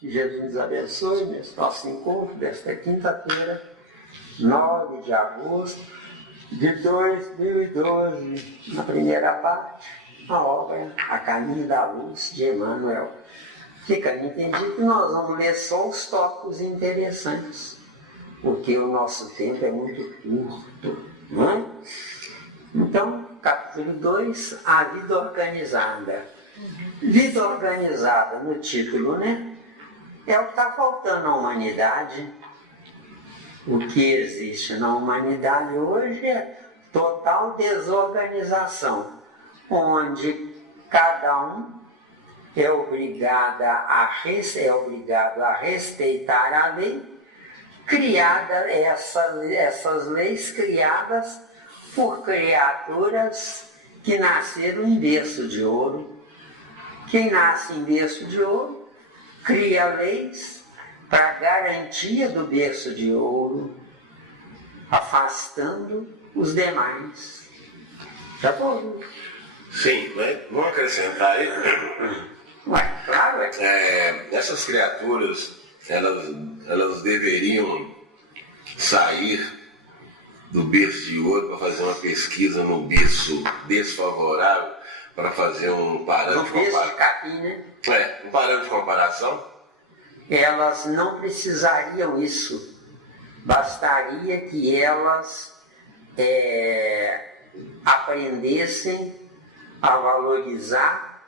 Que Jesus nos abençoe nesse nosso encontro desta quinta-feira, 9 de agosto de 2012, na primeira parte, a obra A Caminho da Luz, de Emmanuel. Fica entendido que nós vamos ler só os tópicos interessantes, porque o nosso tempo é muito curto, não é? Então, capítulo 2, a vida organizada. Vida organizada, no título, né? É o que está faltando na humanidade. O que existe na humanidade hoje é total desorganização, onde cada um é obrigado a respeitar a lei, essas leis criadas por criaturas que nasceram em berço de ouro. Quem nasce em berço de ouro cria leis para garantia do berço de ouro, afastando os demais. Já pode? Sim, né? Vamos acrescentar aí. Ué, claro, essas criaturas, elas deveriam sair do berço de ouro para fazer uma pesquisa no berço desfavorável, para fazer um parâmetro de comparação. Capim, né? Um parâmetro de comparação. Elas não precisariam isso. Bastaria que elas aprendessem a valorizar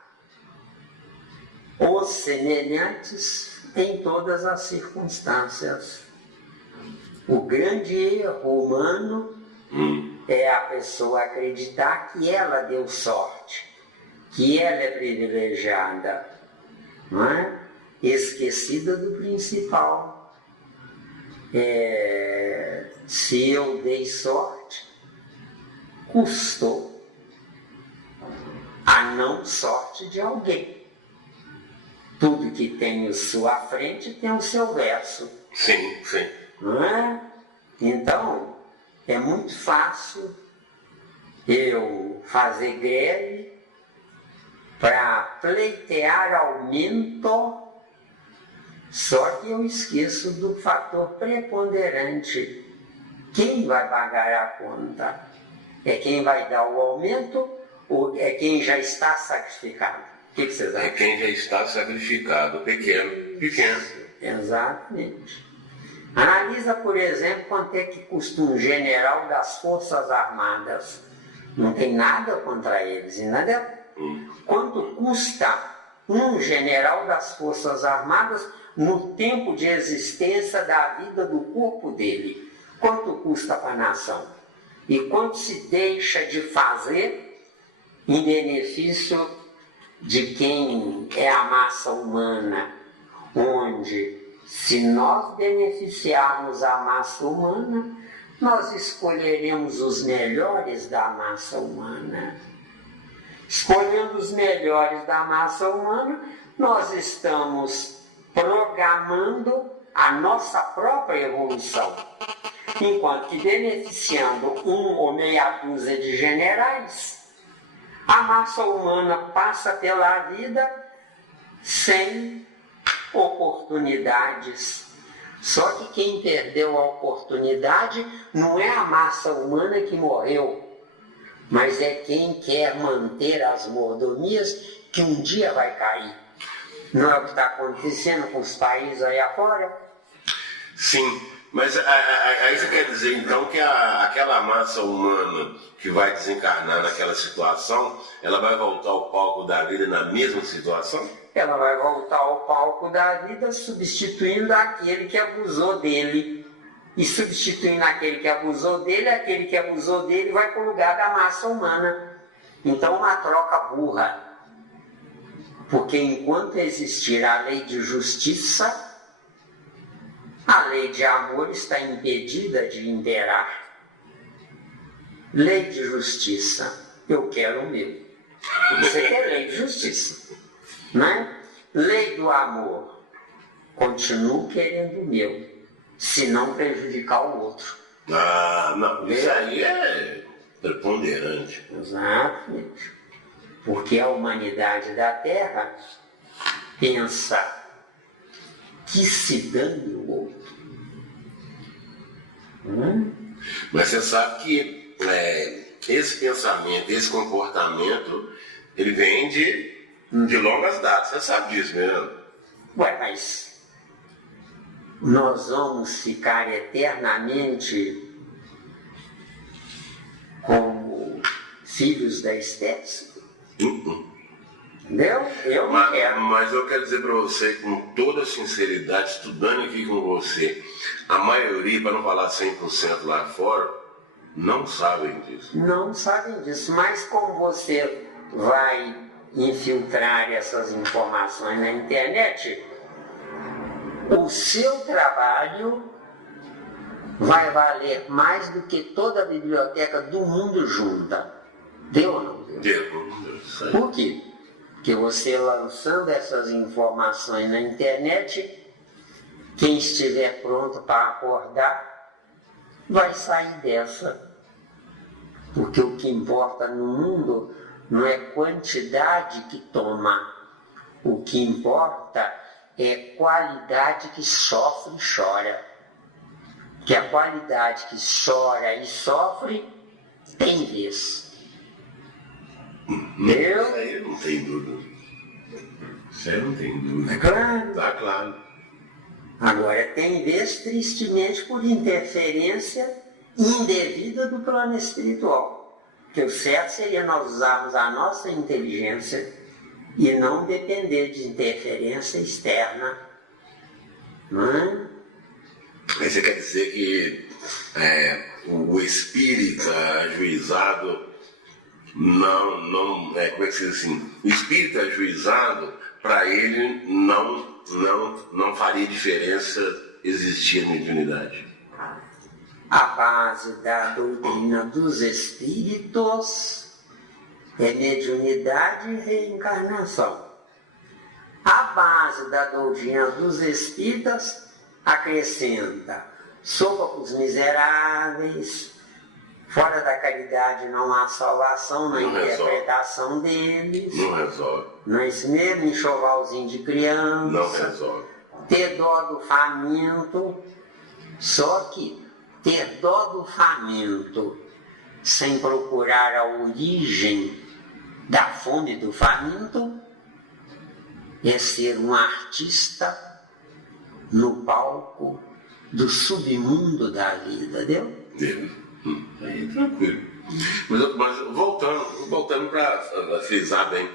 os semelhantes em todas as circunstâncias. O grande erro humano é a pessoa acreditar que ela deu sorte, que ela é privilegiada, não é? Esquecida do principal. Se eu dei sorte, custou a não sorte de alguém. Tudo que tem a sua frente tem o seu verso. Sim, sim. Não é? Então, é muito fácil eu fazer greve para pleitear aumento, só que eu esqueço do fator preponderante. Quem vai pagar a conta? É quem vai dar o aumento ou é quem já está sacrificado? O que vocês acham? É quem já está sacrificado, pequeno. Exatamente. Analisa, por exemplo, quanto é que custa um general das Forças Armadas. Não tem nada contra eles, entendeu? Quanto custa um general das Forças Armadas no tempo de existência da vida do corpo dele? Quanto custa para a nação? E quanto se deixa de fazer em benefício de quem é a massa humana, onde, se nós beneficiarmos a massa humana, nós escolheremos os melhores da massa humana. Escolhendo os melhores da massa humana, nós estamos programando a nossa própria evolução. Enquanto que beneficiando um ou meia dúzia de generais, a massa humana passa pela vida sem oportunidades. Só que quem perdeu a oportunidade não é a massa humana que morreu, mas é quem quer manter as mordomias que um dia vai cair. Não é o que está acontecendo com os países aí afora? Sim, mas aí você quer dizer então que aquela massa humana que vai desencarnar naquela situação, ela vai voltar ao palco da vida na mesma situação? Ela vai voltar ao palco da vida substituindo aquele que abusou dele. E substituindo aquele que abusou dele vai para o lugar da massa humana. Então, uma troca burra. Porque enquanto existir a lei de justiça, a lei de amor está impedida de imperar. Lei de justiça, eu quero o meu. Você quer lei de justiça, né? Lei do amor, continuo querendo o meu, se não prejudicar o outro. Não, isso aí é preponderante. Exatamente. Porque a humanidade da Terra pensa que se dane o outro. Mas você sabe que esse pensamento, esse comportamento, ele vem de longas datas. Você sabe disso mesmo? Ué, mas nós vamos ficar eternamente como filhos da espécie? Entendeu? Eu não quero. Mas eu quero dizer para você, com toda sinceridade, estudando aqui com você, a maioria, para não falar 100% lá fora, não sabem disso. Não sabem disso, mas como você vai infiltrar essas informações na internet, o seu trabalho vai valer mais do que toda a biblioteca do mundo junta. Deu ou não deu? Deu. Por quê? Porque você lançando essas informações na internet, quem estiver pronto para acordar, vai sair dessa. Porque o que importa no mundo não é quantidade que toma. O que importa é qualidade que sofre e chora. Que a qualidade que chora e sofre tem vez. Isso aí não tem dúvida. Isso aí não tem dúvida. É claro. Tá claro. Agora, tem vez, tristemente, por interferência indevida do plano espiritual. Porque o certo seria nós usarmos a nossa inteligência e não depender de interferência externa. Não é? Aí você quer dizer que o espírita ajuizado como é que se diz assim? O espírito ajuizado, para ele, não faria diferença existir mediunidade. A base da doutrina dos espíritos é mediunidade e reencarnação. A base da doutrina dos espíritas acrescenta sopa para os miseráveis, fora da caridade não há salvação na interpretação deles. Não resolve. Não é isso mesmo? Enxovalzinho de criança. Não resolve. Ter dó do faminto. Só que ter dó do faminto sem procurar a origem da fome do faminto é ser um artista no palco do submundo da vida, deu? Deu. Aí tranquilo. Mas voltando para frisar bem,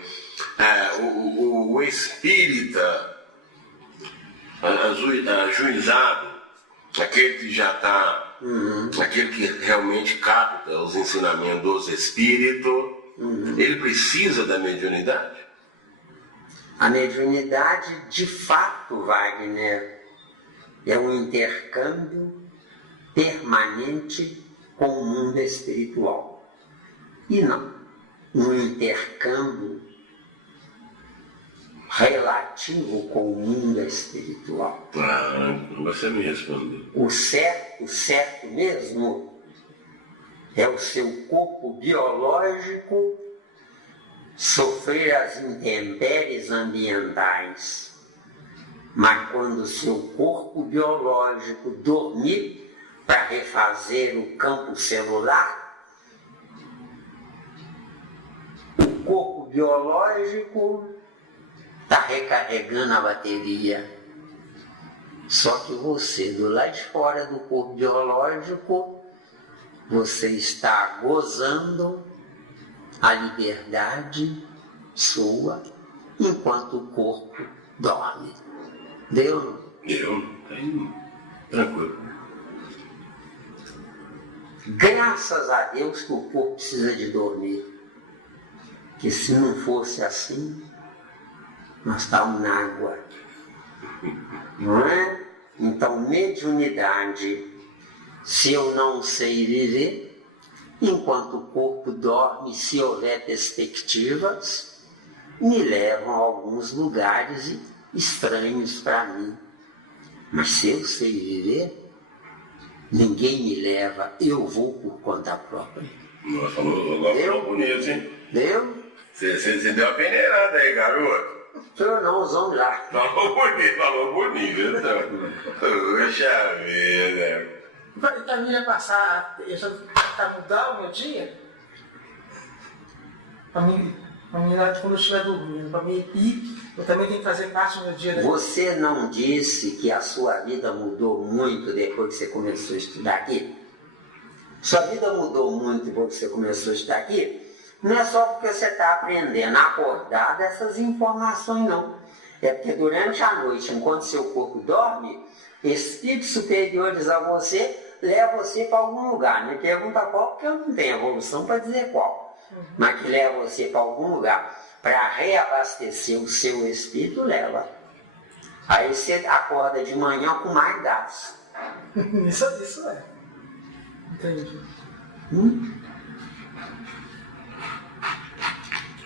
o espírita ajuizado, aquele que já está, aquele que realmente capta os ensinamentos dos espíritos, ele precisa da mediunidade? A mediunidade, de fato, Wagner, é um intercâmbio permanente com o mundo espiritual. E não um intercâmbio relativo com o mundo espiritual. Você me respondeu. O certo mesmo, é o seu corpo biológico sofrer as intempéries ambientais. Mas quando o seu corpo biológico dormir para refazer o campo celular, o corpo biológico está recarregando a bateria. Só que você, do lado de fora do corpo biológico, você está gozando a liberdade sua enquanto o corpo dorme. Deu? Deu. Tranquilo. Graças a Deus que o corpo precisa de dormir. Que se não fosse assim, nós estávamos na água. Não é? Então, mediunidade, se eu não sei viver, enquanto o corpo dorme, se houver perspectivas, me levam a alguns lugares estranhos para mim. Mas se eu sei viver, ninguém me leva, eu vou por conta própria. Nossa, falou bonito, hein? Deu? Você deu uma peneirada aí, garoto. Eu não, os homens lá. Falou bonito, então. Puxa vida. Para mim ia passar, para mudar o meu dia, para mim quando eu estiver dormindo, para mim ir, eu também tenho que fazer parte do meu dia. Né? Você não disse que a sua vida mudou muito depois que você começou a estudar aqui? Sua vida mudou muito depois que você começou a estudar aqui? Não é só porque você está aprendendo a acordar dessas informações, não. É porque durante a noite, enquanto seu corpo dorme, espíritos superiores a você levam você para algum lugar. Me pergunta qual, porque eu não tenho evolução para dizer qual. Mas que leva você para algum lugar para reabastecer o seu espírito, leva. Aí você acorda de manhã com mais gás. Isso é. Entendi.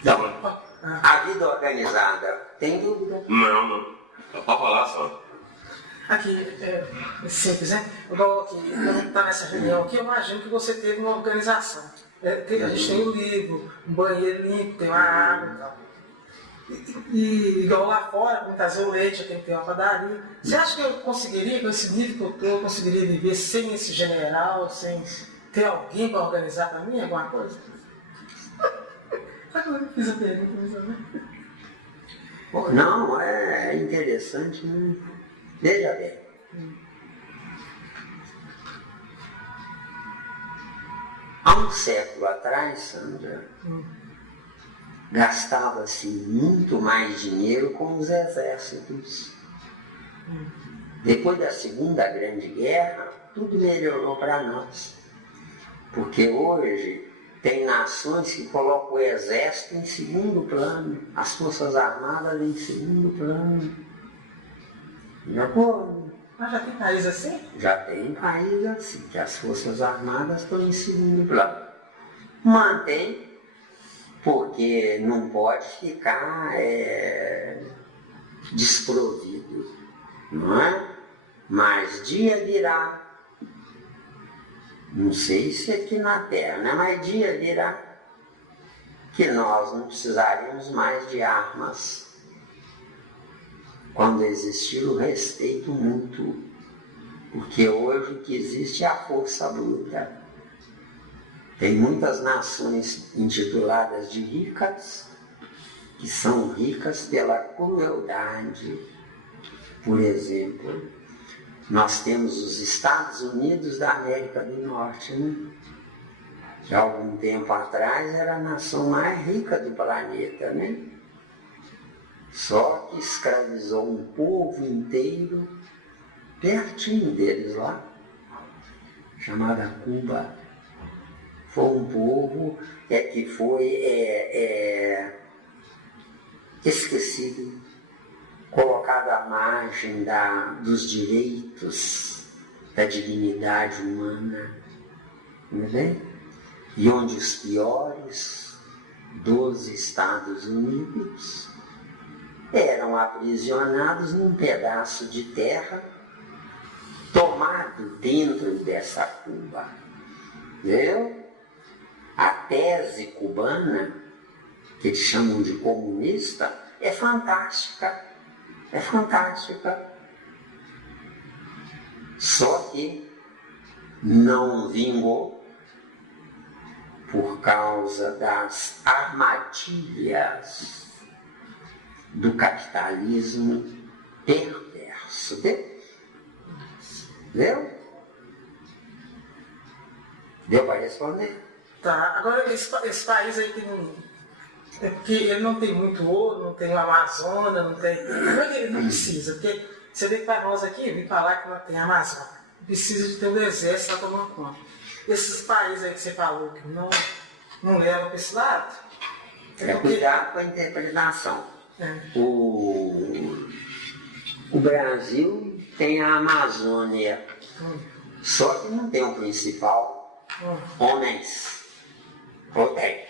Então, a vida organizada, tem dúvida? Não. Pode falar só. Aqui, simples, né? Igual aqui, quando está nessa reunião aqui, eu imagino que você teve uma organização. A gente tem um livro, um banheiro limpo, tem uma água e tal. E igual lá fora, para trazer o leite, eu tenho que ter uma padaria. Você acha que eu conseguiria, com esse nível que eu conseguiria viver sem esse general, sem ter alguém para organizar para mim alguma coisa? Sabe como eu fiz a pergunta? Não, é interessante, né? Veja bem. Há um século atrás, Sandra, gastava-se muito mais dinheiro com os exércitos. Depois da Segunda Grande Guerra, tudo melhorou para nós. Porque hoje tem nações que colocam o exército em segundo plano, as forças armadas em segundo plano. De acordo? Mas já tem país assim? Já tem país assim, que as forças armadas estão em segundo plano. Mantém, porque não pode ficar desprovido, não é? Mas dia virá. Não sei se aqui na Terra, né? Mas dia virá que nós não precisaríamos mais de armas quando existir o respeito mútuo, porque hoje o que existe é a força bruta. Tem muitas nações intituladas de ricas, que são ricas pela crueldade. Por exemplo, nós temos os Estados Unidos da América do Norte, né? Que há algum tempo atrás era a nação mais rica do planeta, né? Só que escravizou um povo inteiro pertinho deles lá, chamada Cuba. Foi um povo que foi esquecido, colocado à margem dos direitos, da dignidade humana, não é bem? E onde os piores dos Estados Unidos eram aprisionados num pedaço de terra tomado dentro dessa Cuba. Viu? A tese cubana, que eles chamam de comunista, é fantástica. É fantástica. Só que não vingou por causa das armadilhas do capitalismo perverso. Deu? Deu para responder? Tá, agora esse país aí tem. É porque ele não tem muito ouro, não tem uma Amazônia, não tem. Como é que ele não precisa? Porque você vê que para nós aqui, vem falar que não tem Amazônia. Precisa de ter um exército para tomar conta. Esses países aí que você falou que não levam para esse lado. Cuidado com a interpretação. O Brasil tem a Amazônia, só que não tem o principal, homens. Ou tem?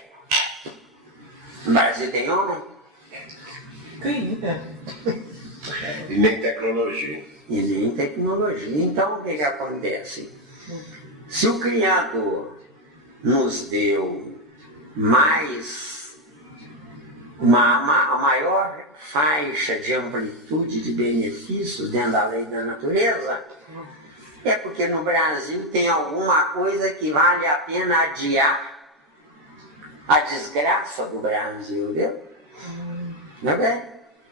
No Brasil tem homem? Tem, E nem tecnologia. E nem tecnologia. Então o que acontece? Se o Criador nos deu a maior faixa de amplitude de benefícios dentro da lei da natureza, é porque no Brasil tem alguma coisa que vale a pena adiar a desgraça do Brasil, viu? Não é bem?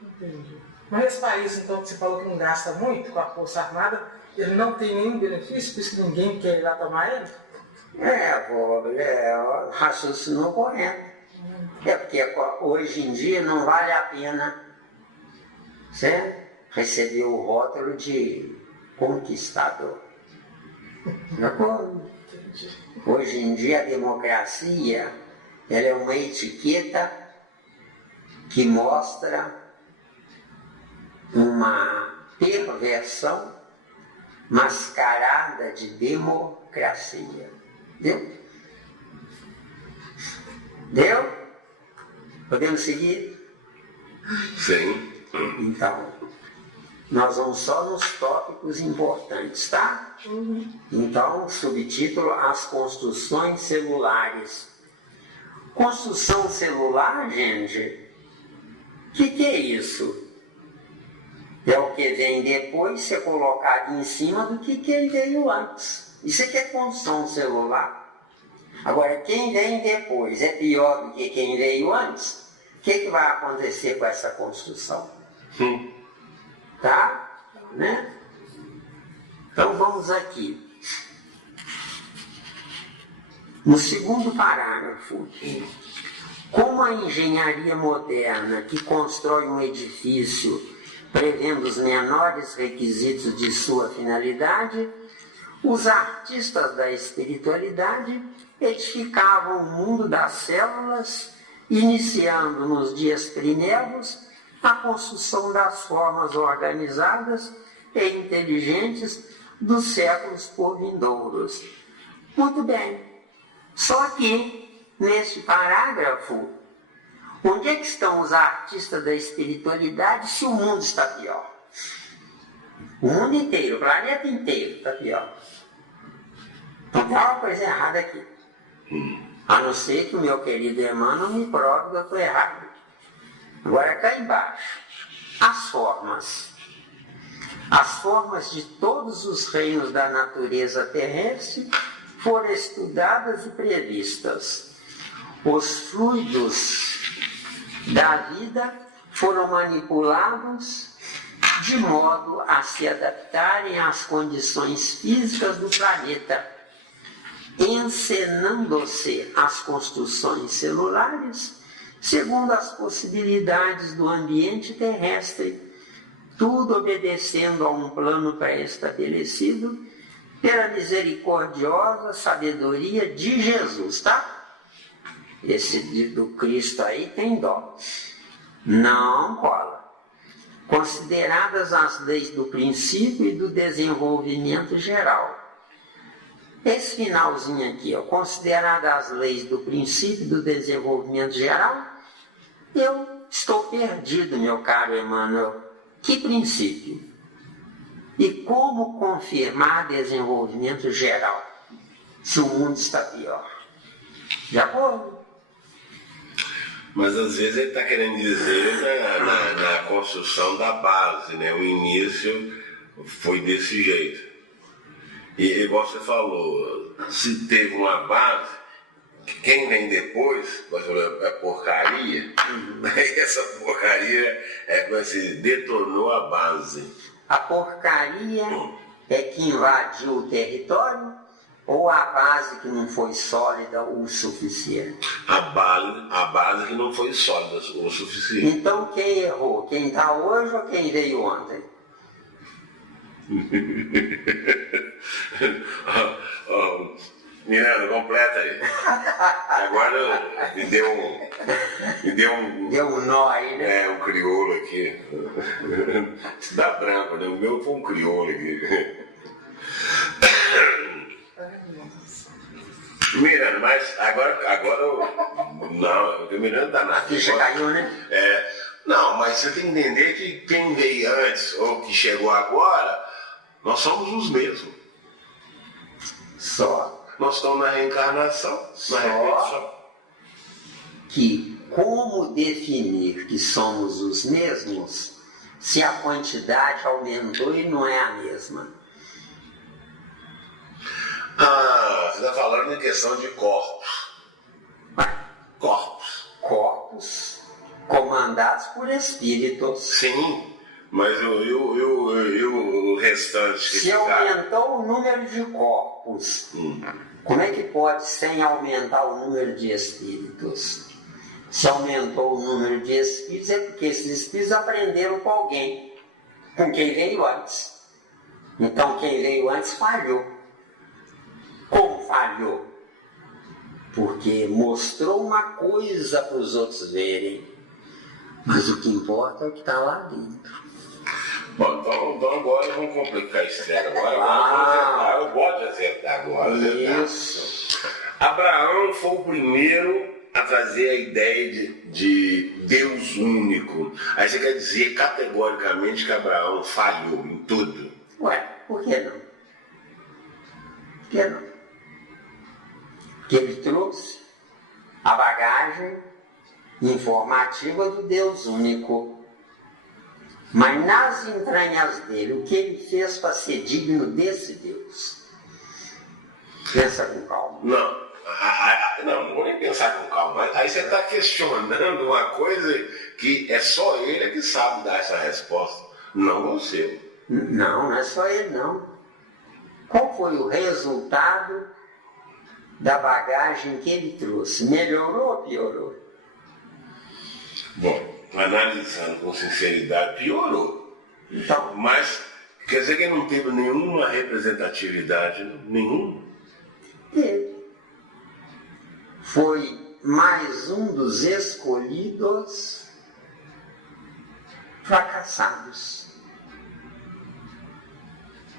Entendi. Mas esse país, então, que você falou que não gasta muito com a Força Armada, ele não tem nenhum benefício, por isso que ninguém quer ir lá tomar ele? Raciocinou correto. É porque hoje em dia não vale a pena, certo? Receber o rótulo de conquistador. Hoje em dia a democracia ela é uma etiqueta que mostra uma perversão mascarada de democracia. Deu? Deu? Podemos seguir? Sim. Então, nós vamos só nos tópicos importantes, tá? Então, subtítulo: As construções celulares. Construção celular, gente, o que é isso? É o que vem depois ser colocado em cima do que veio antes. Isso aqui é construção celular. Agora, quem vem depois é pior do que quem veio antes? O que vai acontecer com essa construção? Tá? Né? Então vamos aqui. No segundo parágrafo, como a engenharia moderna que constrói um edifício prevendo os menores requisitos de sua finalidade, os artistas da espiritualidade edificavam o mundo das células, iniciando nos dias primevos a construção das formas organizadas e inteligentes dos séculos por vindouros. Muito bem. Só que, neste parágrafo, onde é que estão os artistas da espiritualidade se o mundo está pior? O mundo inteiro, o planeta inteiro está pior. Então tem uma coisa errada aqui. A não ser que o meu querido Emmanuel me prove que eu estou errado. Agora cá embaixo, as formas. As formas de todos os reinos da natureza terrestre foram estudadas e previstas. Os fluidos da vida foram manipulados de modo a se adaptarem às condições físicas do planeta, encenando-se as construções celulares segundo as possibilidades do ambiente terrestre, tudo obedecendo a um plano pré-estabelecido pela misericordiosa sabedoria de Jesus, tá? Esse do Cristo aí tem dó. Não cola. Consideradas as leis do princípio e do desenvolvimento geral. Esse finalzinho aqui, ó, consideradas as leis do princípio e do desenvolvimento geral, eu estou perdido, meu caro Emmanuel. Que princípio? E como confirmar desenvolvimento geral se o mundo está pior? De acordo? Mas às vezes ele está querendo dizer na construção da base, né? O início foi desse jeito. E igual você falou, se teve uma base, quem vem depois, é porcaria, aí essa porcaria é que se detonou a base. A porcaria é que invadiu o território ou a base que não foi sólida o suficiente? A base que não foi sólida o suficiente. Então quem errou? Quem está hoje ou quem veio ontem? Miranda, completa aí. Agora me deu um. Deu um nó aí, né? É, um crioulo aqui. Dá branco, né? O meu foi um crioulo aqui. Miranda, mas agora não, o Miranda tá na ficha caiu, né? Não, mas você tem que entender que quem veio antes ou que chegou agora, nós somos os mesmos. Só. Nós estamos na reencarnação, na repetição. Que como definir que somos os mesmos se a quantidade aumentou e não é a mesma? Você está falando em questão de corpos. Corpos comandados por espíritos. Sim, mas o restante... Se aumentou o número de corpos, como é que pode sem aumentar o número de espíritos? Se aumentou o número de espíritos é porque esses espíritos aprenderam com alguém, com quem veio antes. Então quem veio antes falhou. Como falhou? Porque mostrou uma coisa para os outros verem, mas o que importa é o que está lá dentro. Bom, então agora vamos complicar a história. Agora eu gosto de acertar agora. Isso. Abraão foi o primeiro a trazer a ideia de Deus único. Aí você quer dizer categoricamente que Abraão falhou em tudo? Ué, por que não? Por que não? Que ele trouxe a bagagem informativa do Deus único. Mas nas entranhas dele, o que ele fez para ser digno desse Deus? Pensa com calma. Não vou nem pensar com calma. Aí você está questionando uma coisa que é só ele que sabe dar essa resposta, não você. Não é só ele não. Qual foi o resultado da bagagem que ele trouxe? Melhorou ou piorou? Bom, analisando com sinceridade, piorou. Então, mas quer dizer que ele não teve nenhuma representatividade, nenhuma? Teve. Foi mais um dos escolhidos fracassados.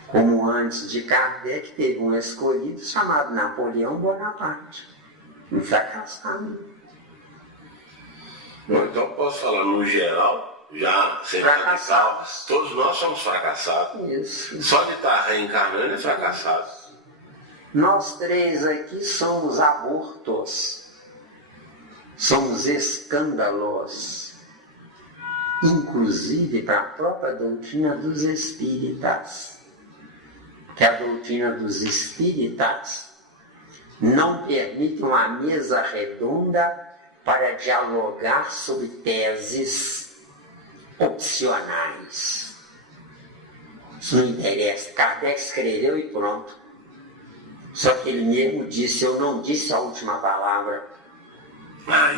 Como antes de Kardec teve um escolhido chamado Napoleão Bonaparte, um fracassado. Bom, então posso falar no geral, já sem fracassados. Todos nós somos fracassados. Isso. Só de estar reencarnando é fracassado. Nós três aqui somos abortos, somos escândalos, inclusive para a própria doutrina dos espíritas, que a doutrina dos espíritas não permite uma mesa redonda para dialogar sobre teses opcionais. Isso não interessa. Kardec escreveu e pronto. Só que ele mesmo disse, eu não disse a última palavra.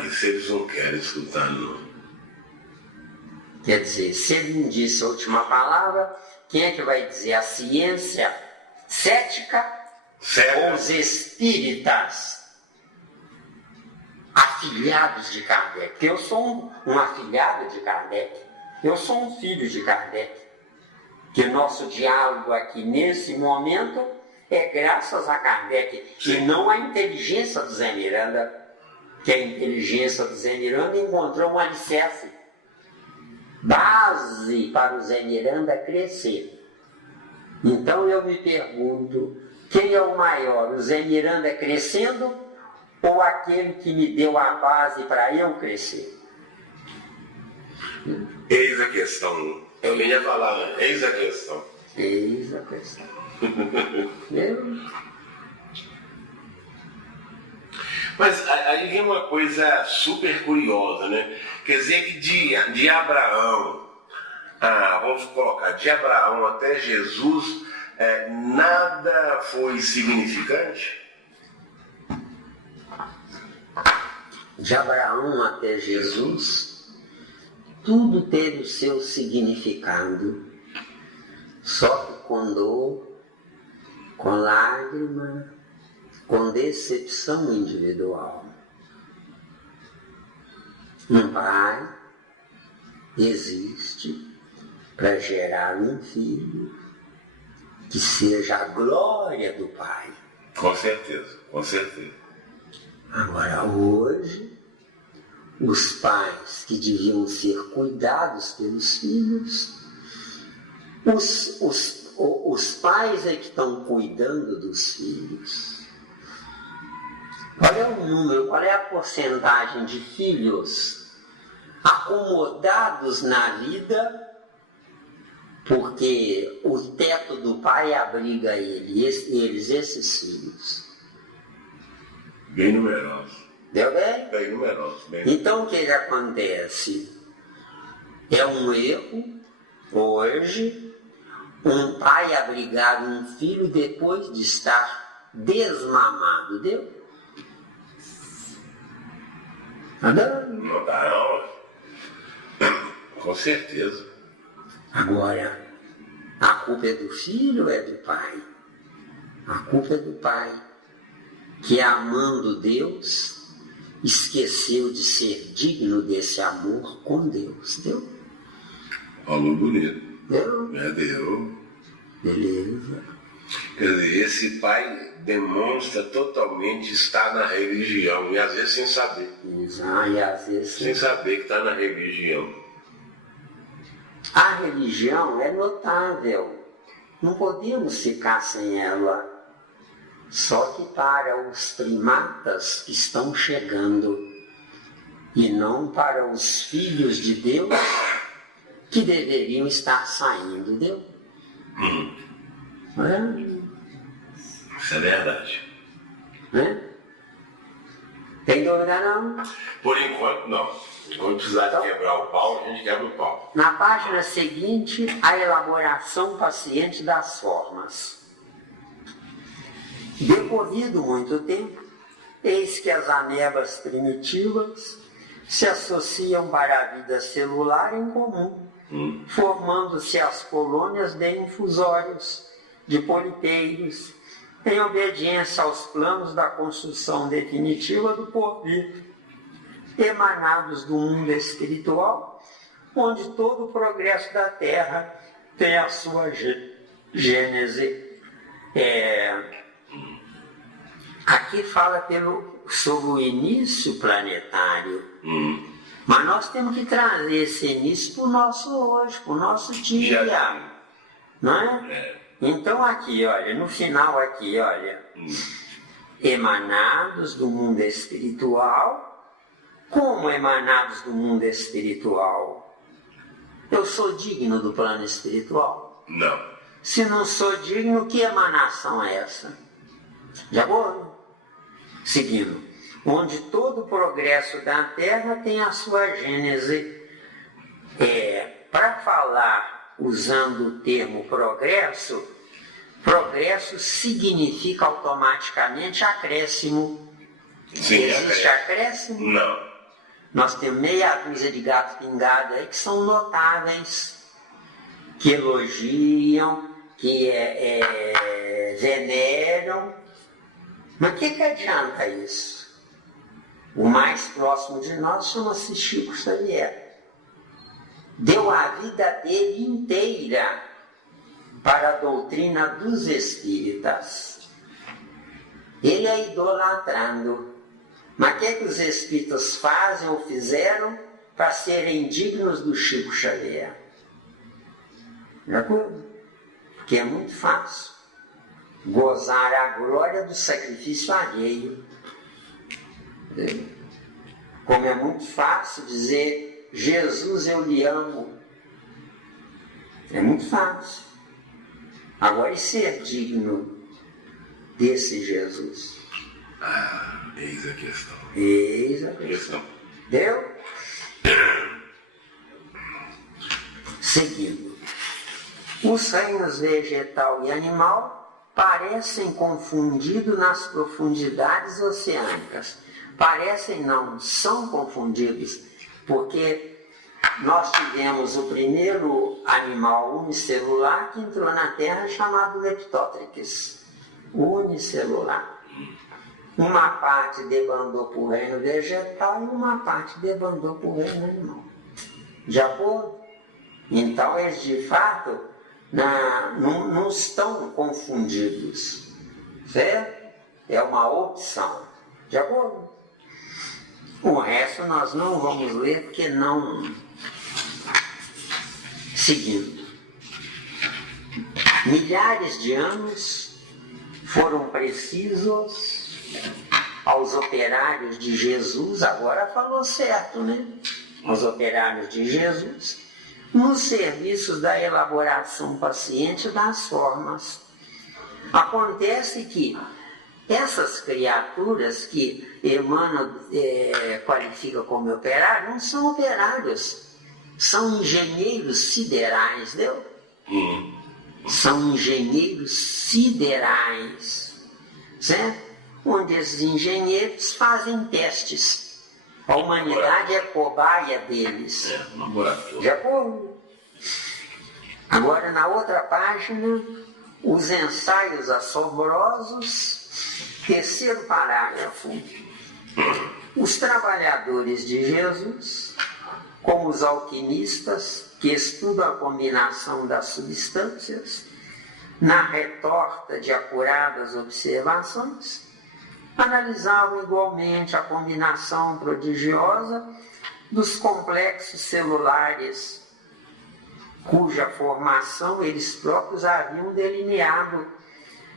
Isso eles não querem escutar, não. Quer dizer, se ele não disse a última palavra, quem é que vai dizer? A ciência cética ou os espíritas afiliados de Kardec? Porque eu sou um afiliado de Kardec. Eu sou um filho de Kardec. Que o nosso diálogo aqui nesse momento é graças a Kardec. Sim. E não a inteligência do Zé Miranda. Que a inteligência do Zé Miranda encontrou um alicerce, base para o Zé Miranda crescer. Então eu me pergunto, quem é o maior? O Zé Miranda crescendo ou aquele que me deu a base para eu crescer? Eis a questão. Eu nem ia falar, né? Eis a questão. Eis a questão. Mas aí vem uma coisa super curiosa, né? Quer dizer que de Abraão, vamos colocar, de Abraão até Jesus, nada foi significante? De Abraão até Jesus, tudo teve o seu significado, só que com dor, com lágrima, com decepção individual. Um pai existe para gerar um filho que seja a glória do pai. Com certeza, com certeza. Agora, hoje, os pais que deviam ser cuidados pelos filhos, os pais é que estão cuidando dos filhos. Qual é o número, qual é a porcentagem de filhos acomodados na vida porque o teto do pai abriga esses filhos? Bem numerosos. Deu bem? Bem numerosos. Bem. Então o que acontece? É um erro, hoje, um pai abrigar um filho depois de estar desmamado, deu? Não dá não. Com certeza. Agora, a culpa é do filho ou é do pai? A culpa é do pai, que amando Deus, esqueceu de ser digno desse amor com Deus. Deu? Falou bonito. Deu? Deu. Beleza. Quer dizer, esse pai demonstra totalmente estar na religião, e às vezes sem saber. E às vezes sem saber que está na religião. A religião é notável. Não podemos ficar sem ela. Só que para os primatas que estão chegando, e não para os filhos de Deus que deveriam estar saindo, deu? Isso é verdade. Tem dúvida não? Por enquanto não. Quando precisar de quebrar o pau, a gente quebra o pau. Na página seguinte, a elaboração paciente das formas. Decorrido muito tempo, eis que as amebas primitivas se associam para a vida celular em comum, formando-se as colônias de infusórios, de polipeiros, em obediência aos planos da construção definitiva do porvir, emanados do mundo espiritual, onde todo o progresso da Terra tem a sua gênese. Aqui fala sobre o início planetário, mas nós temos que trazer esse início para o nosso hoje, para o nosso dia, não é? Então aqui, olha, no final aqui, olha, emanados do mundo espiritual. Como emanados do mundo espiritual? Eu sou digno do plano espiritual? Não. Se não sou digno, que emanação é essa? De acordo? Seguindo. Onde todo o progresso da Terra tem a sua gênese. Para falar, usando o termo progresso, progresso significa automaticamente acréscimo. Sim, existe acréscimo? Não. Nós temos meia dúzia de gatos pingados aí que são notáveis, que elogiam, que veneram. Mas o que adianta isso? O mais próximo de nós chama-se Chico Xavier. Deu a vida dele inteira para a doutrina dos espíritas. Ele é idolatrando. Mas o que os espíritas fazem ou fizeram para serem dignos do Chico Xavier? De acordo? Porque é muito fácil gozar a glória do sacrifício alheio. Como é muito fácil dizer, Jesus, eu lhe amo. É muito fácil. Agora, e ser digno desse Jesus? Eis a questão. Eis a questão. Deu? Seguindo. Os reinos vegetal e animal parecem confundidos nas profundidades oceânicas. Parecem não, são confundidos, porque nós tivemos o primeiro animal unicelular que entrou na Terra chamado Leptothrix. Unicelular. Uma parte debandou para o reino vegetal e uma parte debandou para o reino animal. De acordo? Então eles de fato não estão confundidos. Certo? É uma opção. De acordo? O resto nós não vamos ler porque não. Seguindo. Milhares de anos foram precisos aos operários de Jesus, agora falou certo, né? Aos operários de Jesus, nos serviços da elaboração paciente das formas. Acontece que essas criaturas que Emmanuel qualifica como operários, não são operários, são engenheiros siderais, entendeu? São engenheiros siderais, certo? Onde esses engenheiros fazem testes. A humanidade é cobaia deles. De acordo? Agora, na outra página, os ensaios assombrosos, terceiro parágrafo. Os trabalhadores de Jesus, como os alquimistas, que estudam a combinação das substâncias, na retorta de apuradas observações, analisavam igualmente a combinação prodigiosa dos complexos celulares, cuja formação eles próprios haviam delineado,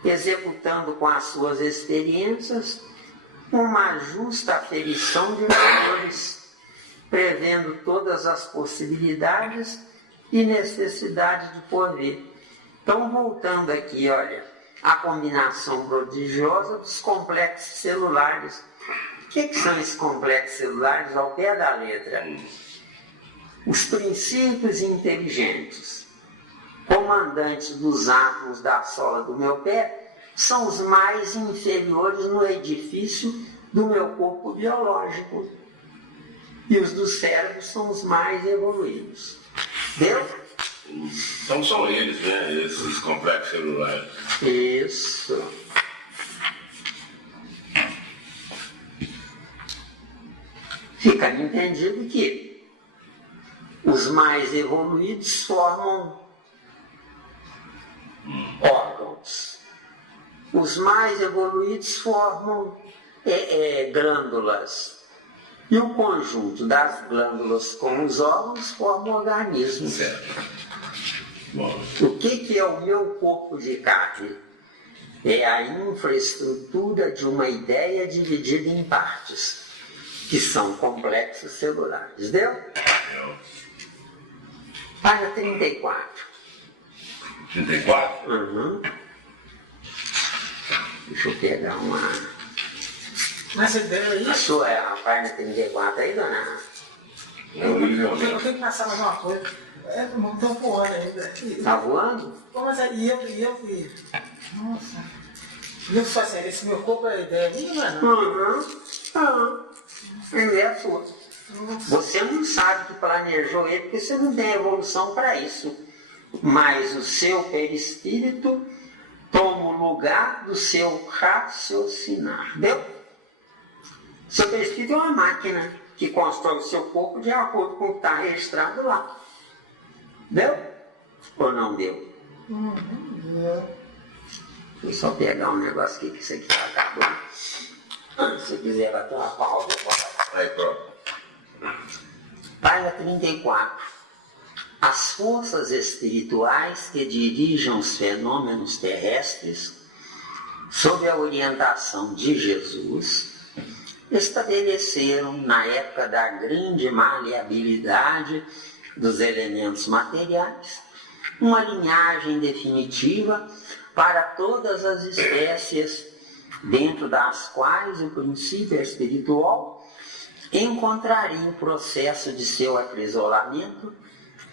executando com as suas experiências uma justa aferição de valores, prevendo todas as possibilidades e necessidades de porvir. Então, voltando aqui, olha, a combinação prodigiosa dos complexos celulares. O que são esses complexos celulares ao pé da letra? Os princípios inteligentes, comandantes dos átomos da sola do meu pé, são os mais inferiores no edifício do meu corpo biológico. E os do cérebro são os mais evoluídos. Deu? Então são eles, né? Esses complexos celulares. Isso. Fica entendido que os mais evoluídos formam órgãos. Os mais evoluídos formam glândulas. E o conjunto das glândulas com os órgãos forma organismos. Certo. Bom. O que é o meu corpo de carne? É a infraestrutura de uma ideia dividida em partes, que são complexos celulares. Deu? Página 34. 34? Uhum. Deixa eu pegar uma... Nessa ideia aí... A sua é a página 34 aí, dona? Eu tenho que passar mais uma coisa. Não estou voando ainda. Tá voando? Pô, mas aí eu vi. Nossa. Viu só sério, esse meu corpo é ideia minha, não? A ideia é sua. Você não sabe que planejou ele, porque você não tem evolução para isso. Mas o seu perispírito toma o lugar do seu raciocinar. Deu? Seu perispírito é uma máquina que constrói o seu corpo de acordo com o que está registrado lá. Deu? Ou não deu? Deu. Deixa eu só pegar um negócio aqui, que isso aqui está acabando. Se quiser bater uma pausa, pode. Aí, pronto. Página 34. As forças espirituais que dirigem os fenômenos terrestres, sob a orientação de Jesus, estabeleceram, na época da grande maleabilidade dos elementos materiais, uma linhagem definitiva para todas as espécies, dentro das quais o princípio espiritual encontraria o processo de seu acrisolamento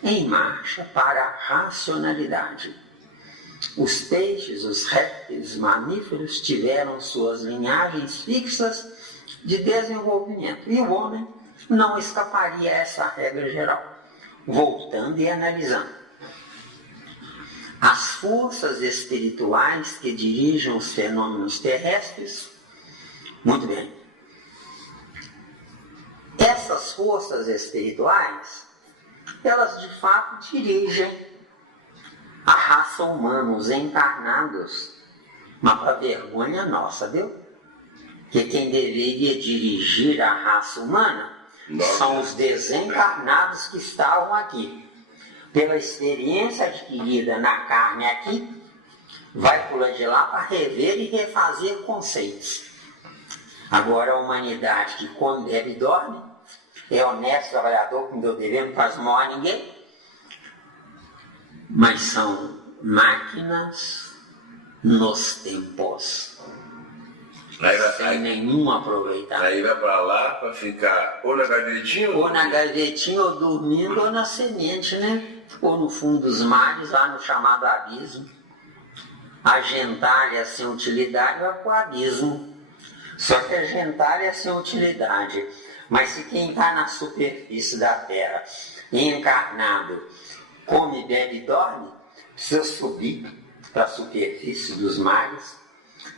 em marcha para a racionalidade. Os peixes, os répteis, os mamíferos tiveram suas linhagens fixas de desenvolvimento, e o homem não escaparia a essa regra geral. Voltando e analisando. As forças espirituais que dirigem os fenômenos terrestres, muito bem. Essas forças espirituais, elas de fato dirigem a raça humana, os encarnados, mas para vergonha nossa, viu? Que quem deveria dirigir a raça humana são os desencarnados que estavam aqui. Pela experiência adquirida na carne aqui, vai pular de lá para rever e refazer conceitos. Agora a humanidade que come, bebe e dorme, é honesto, trabalhador, que não deu dever, não faz mal a ninguém, mas são máquinas nos tempos, sem nenhum aproveitamento. Aí vai para lá para ficar ou na gavetinha ou dormindo ou na semente, né? Ou no fundo dos mares, lá no chamado abismo. A gentalha sem utilidade vai para o abismo. Só que a gentalha é sem utilidade. Mas se quem está na superfície da terra, encarnado, come, bebe e dorme, precisa subir para a superfície dos mares,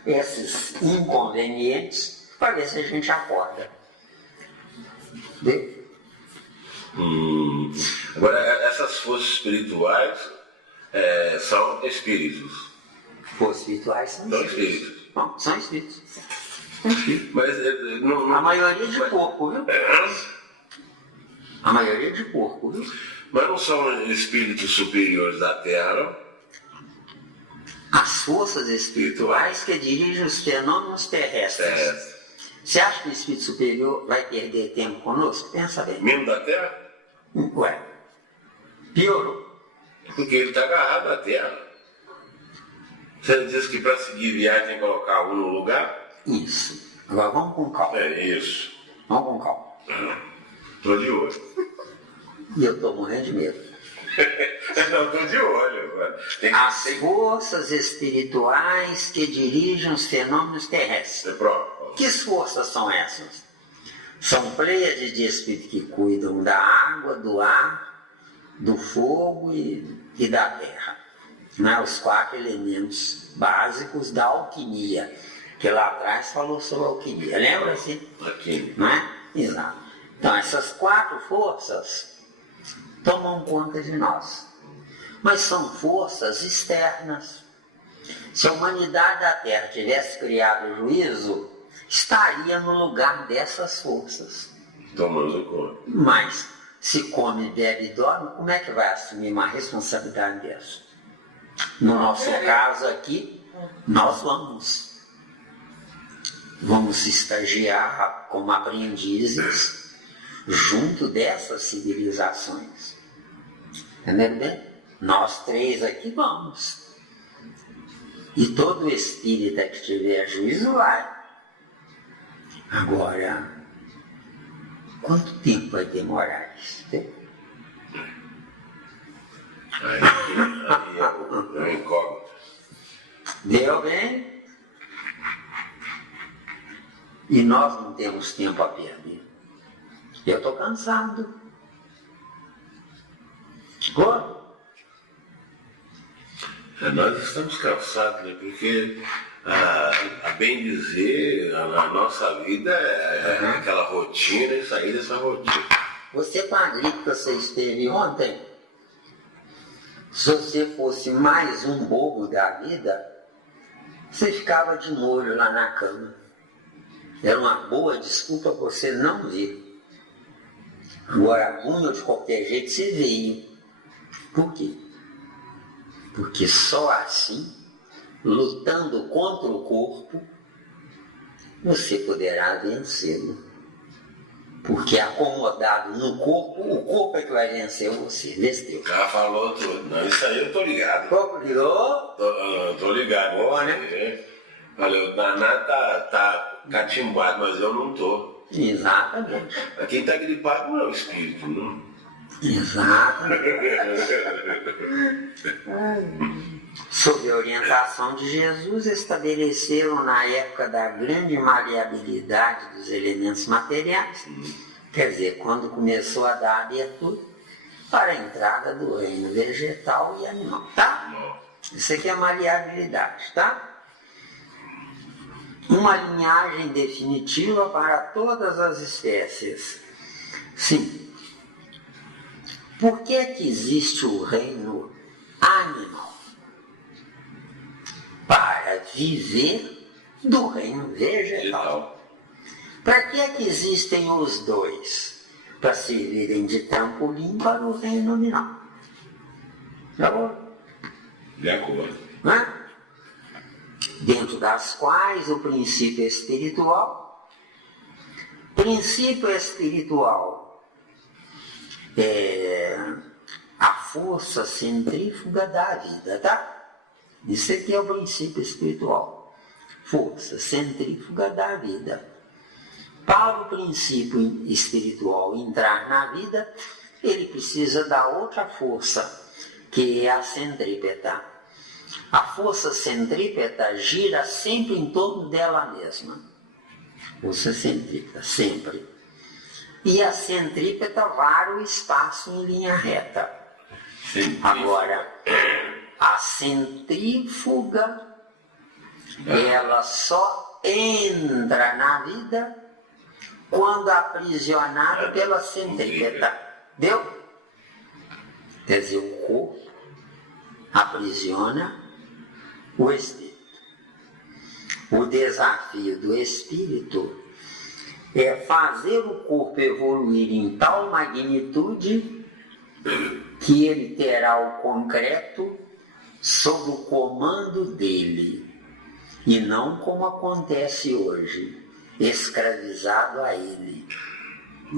esses inconvenientes, para ver se a gente acorda. Agora, essas forças espirituais são espíritos. Forças espirituais são espíritos. Não, são espíritos. Mas a maioria de porco, viu? A maioria de porco, viu? Mas não são espíritos superiores da Terra? As forças espirituais que dirigem os fenômenos terrestres. Você acha que o espírito superior vai perder tempo conosco? Pensa bem. Mesmo da Terra? Ué, piorou. Porque ele está agarrado à Terra. Você diz que para seguir viagem tem que colocar um no lugar? Isso. Agora vamos com calma. É isso. Vamos com calma. Estou de olho. E eu estou morrendo de medo. Não, estou de olho agora. As forças espirituais que dirigem os fenômenos terrestres. Que forças são essas? São pleiades de espíritos que cuidam da água, do ar, do fogo e da terra. Né? Os 4 elementos básicos da alquimia, que lá atrás falou sobre alquimia. Lembra-se? Aqui. Não é? Exato. Então, essas 4 forças tomam conta de nós. Mas são forças externas. Se a humanidade da Terra tivesse criado o juízo, estaria no lugar dessas forças. Tomando conta. Mas, se come, bebe e dorme, como é que vai assumir uma responsabilidade dessa? No nosso caso aqui, nós vamos estagiar como aprendizes junto dessas civilizações. Entendeu bem? Nós 3 aqui vamos. E todo espírita que tiver juízo vai. Agora, quanto tempo vai demorar isso? Aí é o incógnito. Deu bem? E nós não temos tempo a perder. Eu estou cansado. Nós estamos cansados, né? Porque, a bem dizer, a nossa vida é aquela rotina e sair dessa rotina. Você, com a gripe que você esteve ontem, se você fosse mais um bobo da vida, você ficava de molho lá na cama. Era uma boa desculpa para você não vir. Agora, ruim ou de qualquer jeito, você veio. Por quê? Porque só assim, lutando contra o corpo, você poderá vencê-lo. Porque acomodado no corpo, o corpo é que vai vencer você. Venceu. O cara falou tudo. Não, isso aí eu tô ligado. Ligou? Tô ligado. Boa, né? Olha, o danado tá catimbado, mas eu não tô. Exatamente. Quem tá gripado não é o espírito, não. Exatamente. Sob a orientação de Jesus, estabeleceram na época da grande maleabilidade dos elementos materiais, quer dizer, quando começou a dar abertura para a entrada do reino vegetal e animal, tá? Isso aqui é maleabilidade, tá? Uma linhagem definitiva para todas as espécies. Sim. Por que existe o reino animal? Para viver do reino vegetal. Para que existem os dois? Para servirem de trampolim para o reino animal. Tá bom? De acordo. Né? Dentro das quais o princípio espiritual Princípio espiritual é a força centrífuga da vida, tá? Isso aqui é o princípio espiritual. Força centrífuga da vida. Para o princípio espiritual entrar na vida, ele precisa da outra força, que é a centrípeta. A força centrípeta gira sempre em torno dela mesma. Força centrípeta, sempre. E a centrípeta vara o espaço em linha reta. Agora, a centrífuga, ela só entra na vida quando aprisionada pela centrípeta. Deu? Quer dizer, o corpo aprisiona o espírito. O desafio do espírito é fazer o corpo evoluir em tal magnitude que ele terá o concreto sob o comando dele, e não como acontece hoje, escravizado a ele.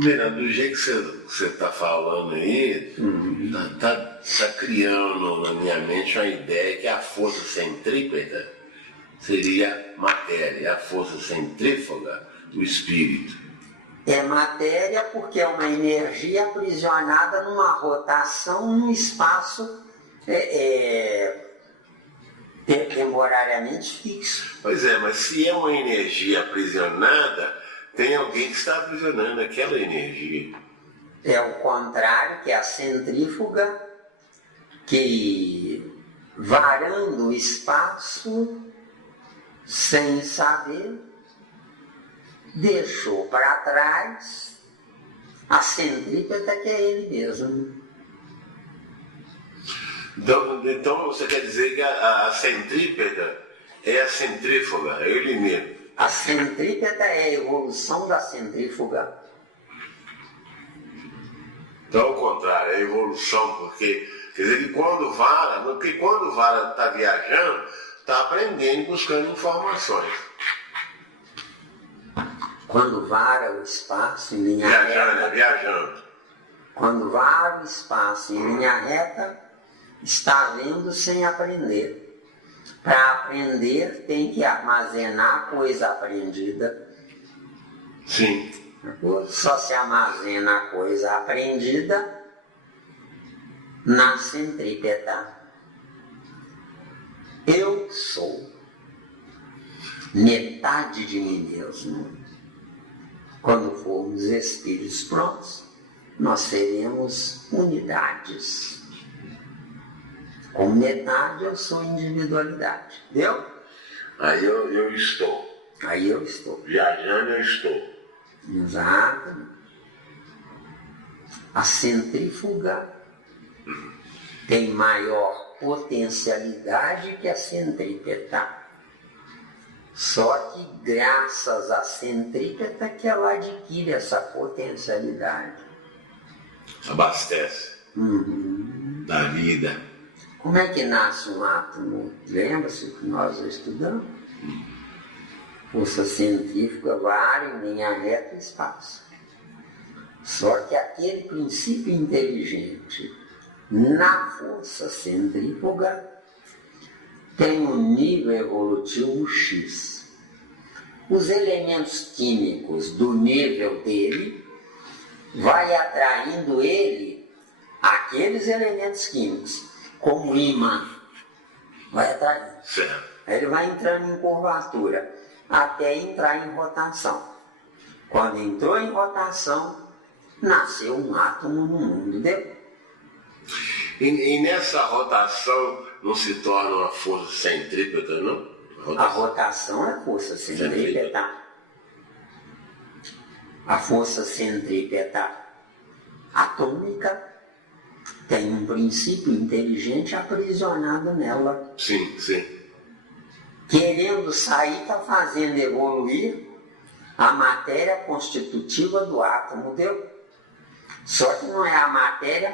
Fernando, do jeito que você está falando aí, tá criando na minha mente uma ideia que a força centrípeta seria matéria, a força centrífuga, o espírito. É matéria porque é uma energia aprisionada numa rotação num espaço temporariamente fixo. Pois é, mas se é uma energia aprisionada, tem alguém que está aprisionando aquela energia. É o contrário, que é a centrífuga, que varando o espaço, sem saber, deixou para trás a centrípeta, que é ele mesmo. Então você quer dizer que a centrípeta é a centrífuga, é ele mesmo. A centrípeta é a evolução da centrífuga. Então, ao contrário, é a evolução, porque quer dizer que quando o vara está viajando, está aprendendo e buscando informações. Quando vara o espaço em linha reta. Viajando. Quando vara o espaço em linha reta, está vendo sem aprender. Para aprender, tem que armazenar a coisa aprendida. Sim. Só se armazena a coisa aprendida na centrípeta. Eu sou metade de mim mesmo. Quando formos espíritos prontos, nós seremos unidades. Com metade eu sou individualidade. Deu? Aí eu estou. Aí eu estou. Viajando eu estou. Exato. A centrífuga tem maior potencialidade que a centrípeta. Só que graças à centrípeta que ela adquire essa potencialidade. Abastece. Da vida. Como é que nasce um átomo? Lembra-se que nós estudamos? Força centrífuga vara em linha reta e espaço. Só que aquele princípio inteligente na força centrífuga tem um nível evolutivo X. Os elementos químicos do nível dele vai atraindo ele aqueles elementos químicos como imã. Vai atraindo. Certo. Aí ele vai entrando em curvatura até entrar em rotação. Quando entrou em rotação, nasceu um átomo no mundo. Deu? E nessa rotação não se torna uma força centrípeta, não? A rotação é força centrípeta. A força centrípeta atômica tem um princípio inteligente aprisionado nela. Sim, sim. Querendo sair, está fazendo evoluir a matéria constitutiva do átomo. Deu? Só que não é a matéria,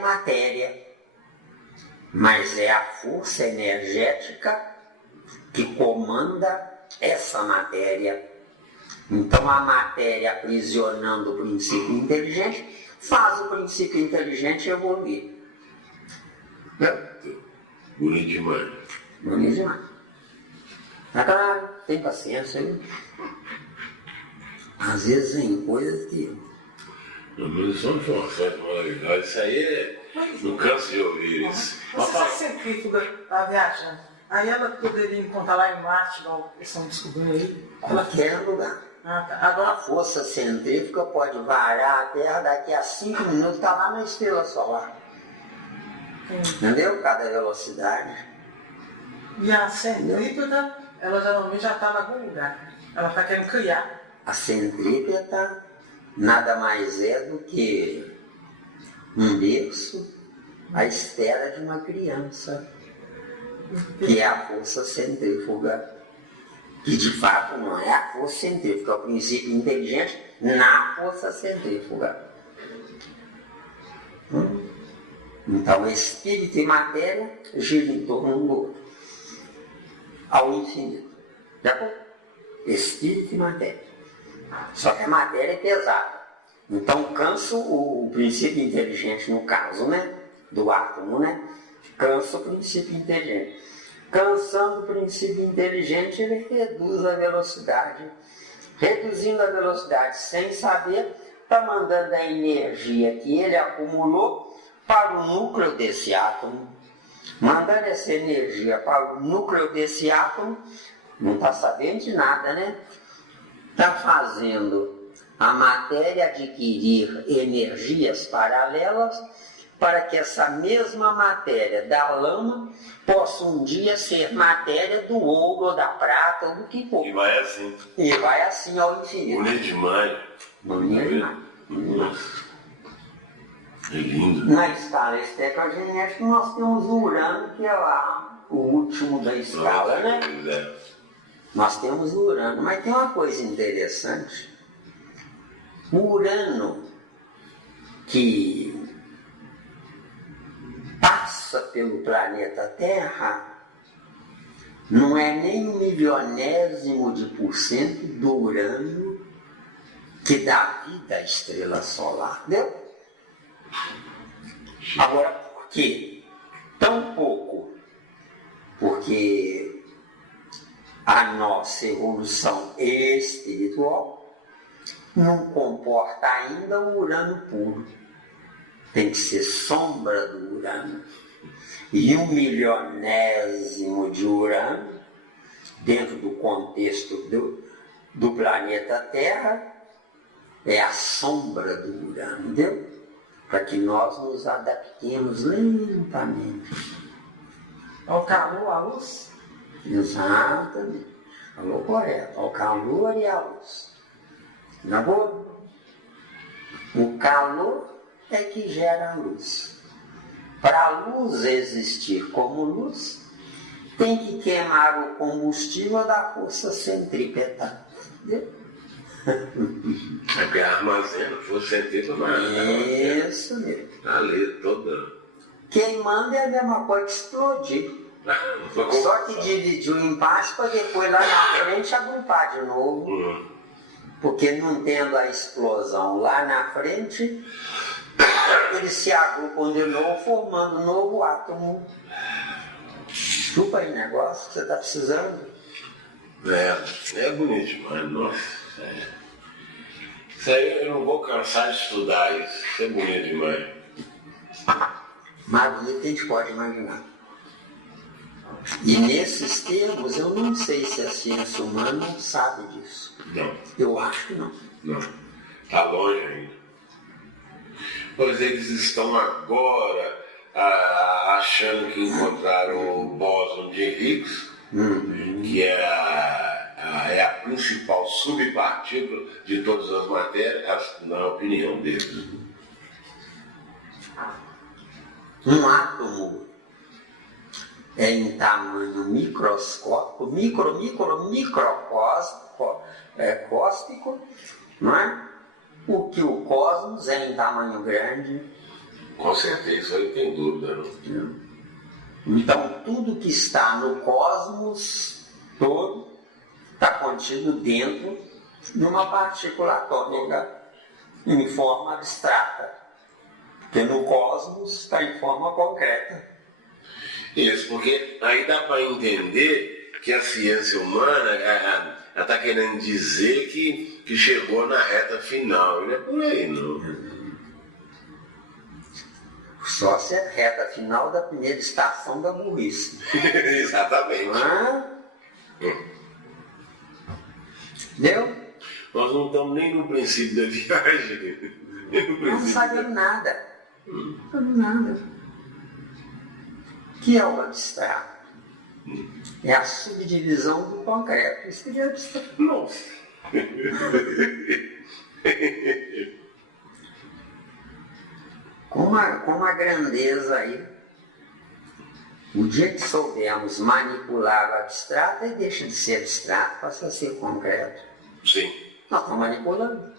mas é a força energética que comanda essa matéria. Então a matéria aprisionando o princípio inteligente faz o princípio inteligente evoluir. Bonito demais. Bonito demais. Mas claro, tem paciência aí. Às vezes tem coisas que... Mas são informações maravilhosas. Isso aí não canso de ouvir isso. Você essa centrífuga está viajando. Aí ela poderia encontrar lá em Marte, igual eles estão descobrindo aí. Qualquer lugar. Ah, tá. Agora, A força centrífuga pode varar a Terra, daqui a 5 minutos está lá na estrela solar. Entendeu? Cada velocidade. e a centrípeta, ela geralmente já está em algum lugar. Ela está querendo criar. A centrípeta nada mais é do que um berço à espera de uma criança, que é a força centrífuga, que de fato não é a força centrífuga, é o princípio inteligente na força centrífuga. Então, espírito e matéria giram em torno um do outro, ao infinito. De acordo? Espírito e matéria. Só que a matéria é pesada. Então, cansa o princípio inteligente, no caso, né? Do átomo, né? Cansa o princípio inteligente. Cansando o princípio inteligente, ele reduz a velocidade. Reduzindo a velocidade sem saber, está mandando a energia que ele acumulou para o núcleo desse átomo. Mandando essa energia para o núcleo desse átomo, não está sabendo de nada, né? Está fazendo a matéria adquirir energias paralelas para que essa mesma matéria da lama possa um dia ser matéria do ouro ou da prata ou do que for. E vai assim. E vai assim ao infinito. Bonito demais. Bonito demais. Nossa. É lindo. Na escala estequiogenética nós temos o Urano, que é lá o último da escala, né? Nós temos o Urano, mas tem uma coisa interessante. O Urano, que passa pelo planeta Terra, não é nem 1/1000% do Urano que dá vida à estrela solar, entendeu? Agora, por quê? Tão pouco? Porque a nossa evolução espiritual não comporta ainda o Urano puro. Tem que ser sombra do Urano. E 1/1000 de Urano, dentro do contexto do planeta Terra, é a sombra do Urano, entendeu? Para que nós nos adaptemos lentamente. Ao calor, à luz. Exatamente. Falou correto. Ao calor e à luz. Na boa? O calor é que gera a luz. Para a luz existir como luz, tem que queimar o combustível da força centrípeta. Entendeu? É que armazena, força centrípeta, mas Isso mesmo. ali toda. Queimando é a mesma coisa que explodir. Só que dividiu em partes para depois lá na frente agrupar de novo. Porque não tendo a explosão lá na frente, eles se agrupam de novo, formando um novo átomo. Chupa aí negócio que você está precisando. É bonito demais, nossa. Isso aí eu não vou cansar de estudar isso. Isso é bonito demais. Mas a gente pode imaginar. E nesses termos, eu não sei se a ciência humana sabe disso. Não. Eu acho que não. Não. Está longe ainda. Pois eles estão agora achando que encontraram o bóson de Higgs, que é a principal subpartícula de todas as matérias, na opinião deles. Um átomo é em tamanho microscópico, microcósmico, não é? O que o cosmos é em tamanho grande. Com certeza, isso aí não tem dúvida, não. Então, tudo que está no cosmos todo está contido dentro numa partícula atômica em forma abstrata, porque no cosmos está em forma concreta. Isso, porque aí dá para entender que a ciência humana está querendo dizer que chegou na reta final. Não é por aí, não. Só se é reta final da primeira estação da burrice. Exatamente. Entendeu? Nós não estamos nem no princípio da viagem. Não sabemos nada. Não sabemos nada. O que é o abstrato? É a subdivisão do concreto. Isso que é abstrato. Nossa. Com uma grandeza aí. O dia que soubermos manipular o abstrato, ele deixa de ser abstrato, passa a ser concreto. Sim. Nós estamos manipulando.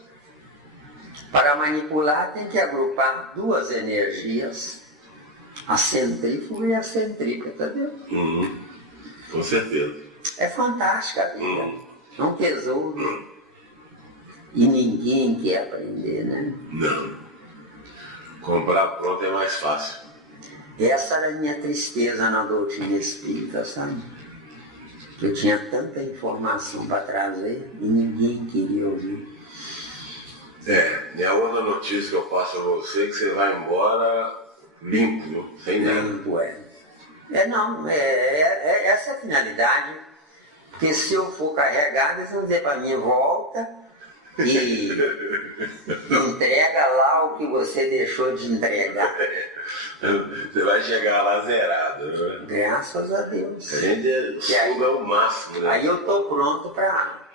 Para manipular, tem que agrupar duas energias, a centrífuga e a centrípeta, viu? Com certeza. É fantástica a vida. É um tesouro. E ninguém quer aprender, né? Não. Comprar pronto é mais fácil. Essa era a minha tristeza na doutrina espírita, sabe? Que eu tinha tanta informação para trazer e ninguém queria ouvir. E a outra notícia que eu passo a você é que você vai embora limpo, viu? Sem nada. Limpo, essa é a finalidade. Porque se eu for carregado, eles vão dizer para mim, volta e entrega lá o que você deixou de entregar. Você vai chegar lá zerado, né? Graças a Deus. A gente suga o máximo, né? Aí eu estou pronto para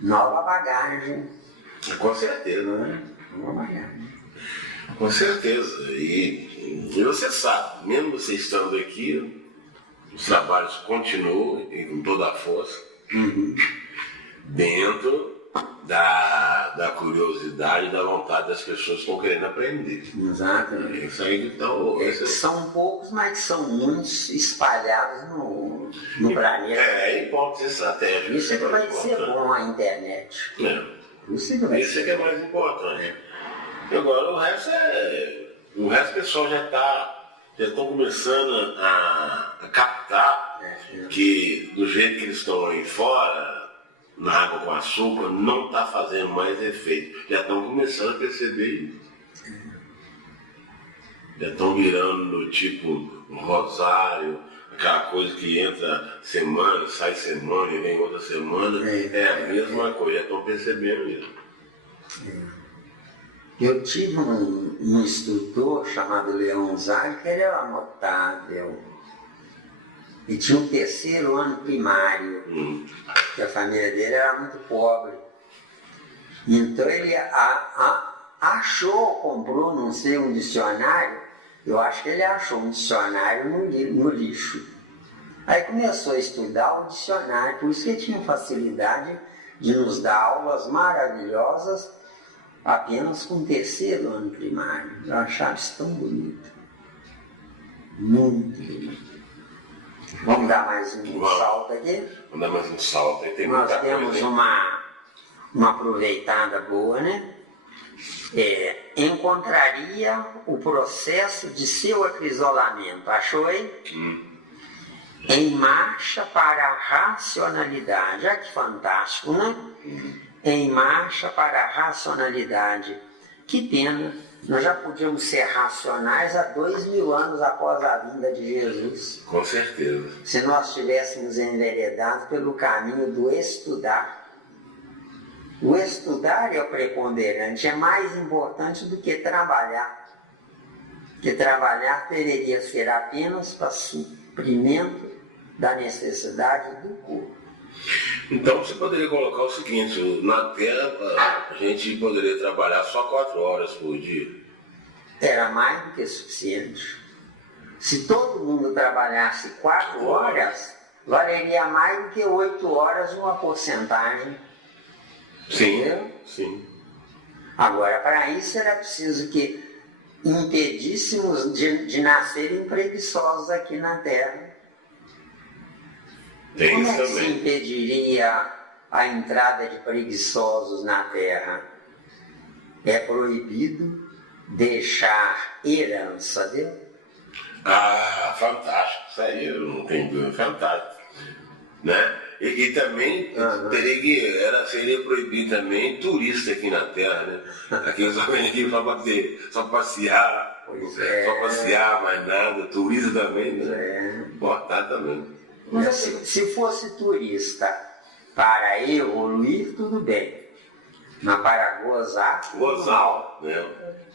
nova bagagem. Com certeza, né? Nova bagagem. Com certeza. E você sabe, mesmo você estando aqui, os trabalhos continuam e com toda a força, dentro da curiosidade e da vontade das pessoas que estão querendo aprender. Exatamente. É isso aí que estão... São poucos, mas são muitos espalhados no planeta. É importante estratégia. Isso é que vai ser bom a internet. Isso é que é mais importante. E agora o resto o pessoal já estão começando a captar que do jeito que eles estão aí fora, na água com açúcar, não está fazendo mais efeito. Já estão começando a perceber isso. Já estão virando do tipo um rosário, aquela coisa que entra semana, sai semana e vem outra semana. É a mesma coisa, já estão percebendo isso. Eu tive um instrutor chamado Leão Zag, que ele era notável. E tinha um terceiro ano primário, que a família dele era muito pobre. Então ele comprou, não sei, um dicionário. Eu acho que ele achou um dicionário no lixo. Aí começou a estudar o dicionário, por isso que ele tinha facilidade de nos dar aulas maravilhosas apenas com o terceiro ano primário. Eu achava isso tão bonito. Muito bonito. Vamos dar mais um salto aqui? Vamos dar mais um salto aí. Nós temos uma aproveitada boa, né? Encontraria o processo de seu acrisolamento, achou aí? Em marcha para a racionalidade. Olha que fantástico, né? Em marcha para a racionalidade. Que pena, nós já podíamos ser racionais há 2000 anos após a vinda de Jesus. Com certeza. Se nós tivéssemos enveredado pelo caminho do estudar. O estudar é o preponderante, é mais importante do que trabalhar. Porque trabalhar deveria ser apenas para suprimento da necessidade do corpo. Então você poderia colocar o seguinte, na Terra a gente poderia trabalhar só 4 horas por dia. Era mais do que suficiente. Se todo mundo trabalhasse 4 horas, valeria mais do que 8 horas uma porcentagem. Sim, entendeu? sim. Agora, para isso era preciso que impedíssemos de nascerem preguiçosos aqui na Terra. Tem Como isso é que se também. impediria a entrada de preguiçosos na terra. É proibido deixar herança, viu? Ah, fantástico. Isso aí eu não tenho dúvida. Fantástico. Né? E também seria proibido também turista aqui na Terra, né? Aqueles homens aqui só passear, só passear, mais nada, turista também, né? Botar também. Mas se fosse turista para evoluir, tudo bem. Mas para gozar. Gozar, né?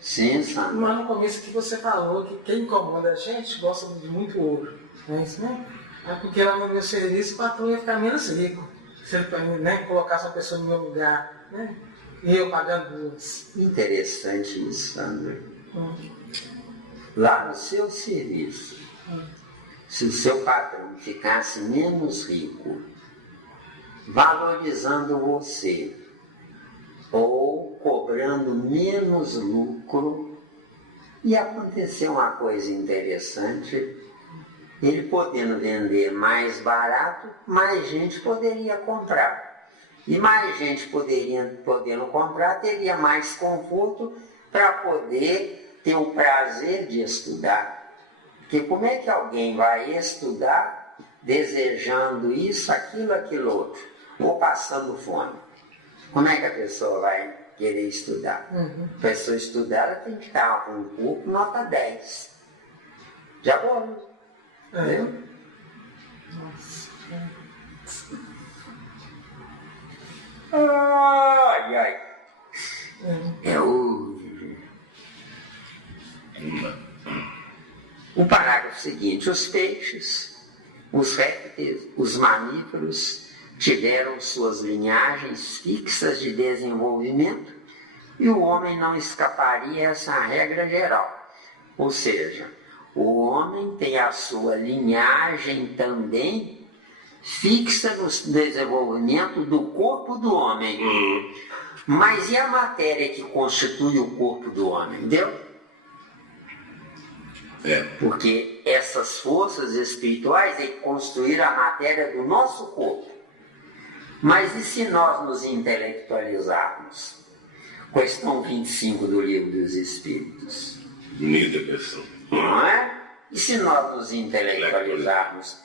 Sim, Sandra. Mas no começo que você falou que quem incomoda a gente gosta de muito ouro. Não é isso mesmo? É porque lá no meu serviço o patrão ia ficar menos rico. Se ele colocasse uma pessoa no meu lugar, né? E eu pagando duas. Interessante isso, Sandra. Lá no seu serviço, se o seu patrão ficasse menos rico, valorizando você, ou cobrando menos lucro, ia acontecer uma coisa interessante. Ele podendo vender mais barato, mais gente poderia comprar. E mais gente podendo comprar, teria mais conforto para poder ter o prazer de estudar. Porque como é que alguém vai estudar desejando isso, aquilo outro, ou passando fome? Como é que a pessoa vai querer estudar? A pessoa estudar, ela tem que estar com um corpo nota 10. Já bom. Ai, ai. O parágrafo seguinte: os peixes, os répteis, os mamíferos tiveram suas linhagens fixas de desenvolvimento e o homem não escaparia a essa regra geral. Ou seja, o homem tem a sua linhagem também fixa no desenvolvimento do corpo do homem. Mas e a matéria que constitui o corpo do homem? Entendeu? Porque essas forças espirituais é que construíram a matéria do nosso corpo. Mas e se nós nos intelectualizarmos? Questão 25 do Livro dos Espíritos. Bonita questão. Não é? E se nós nos intelectualizarmos?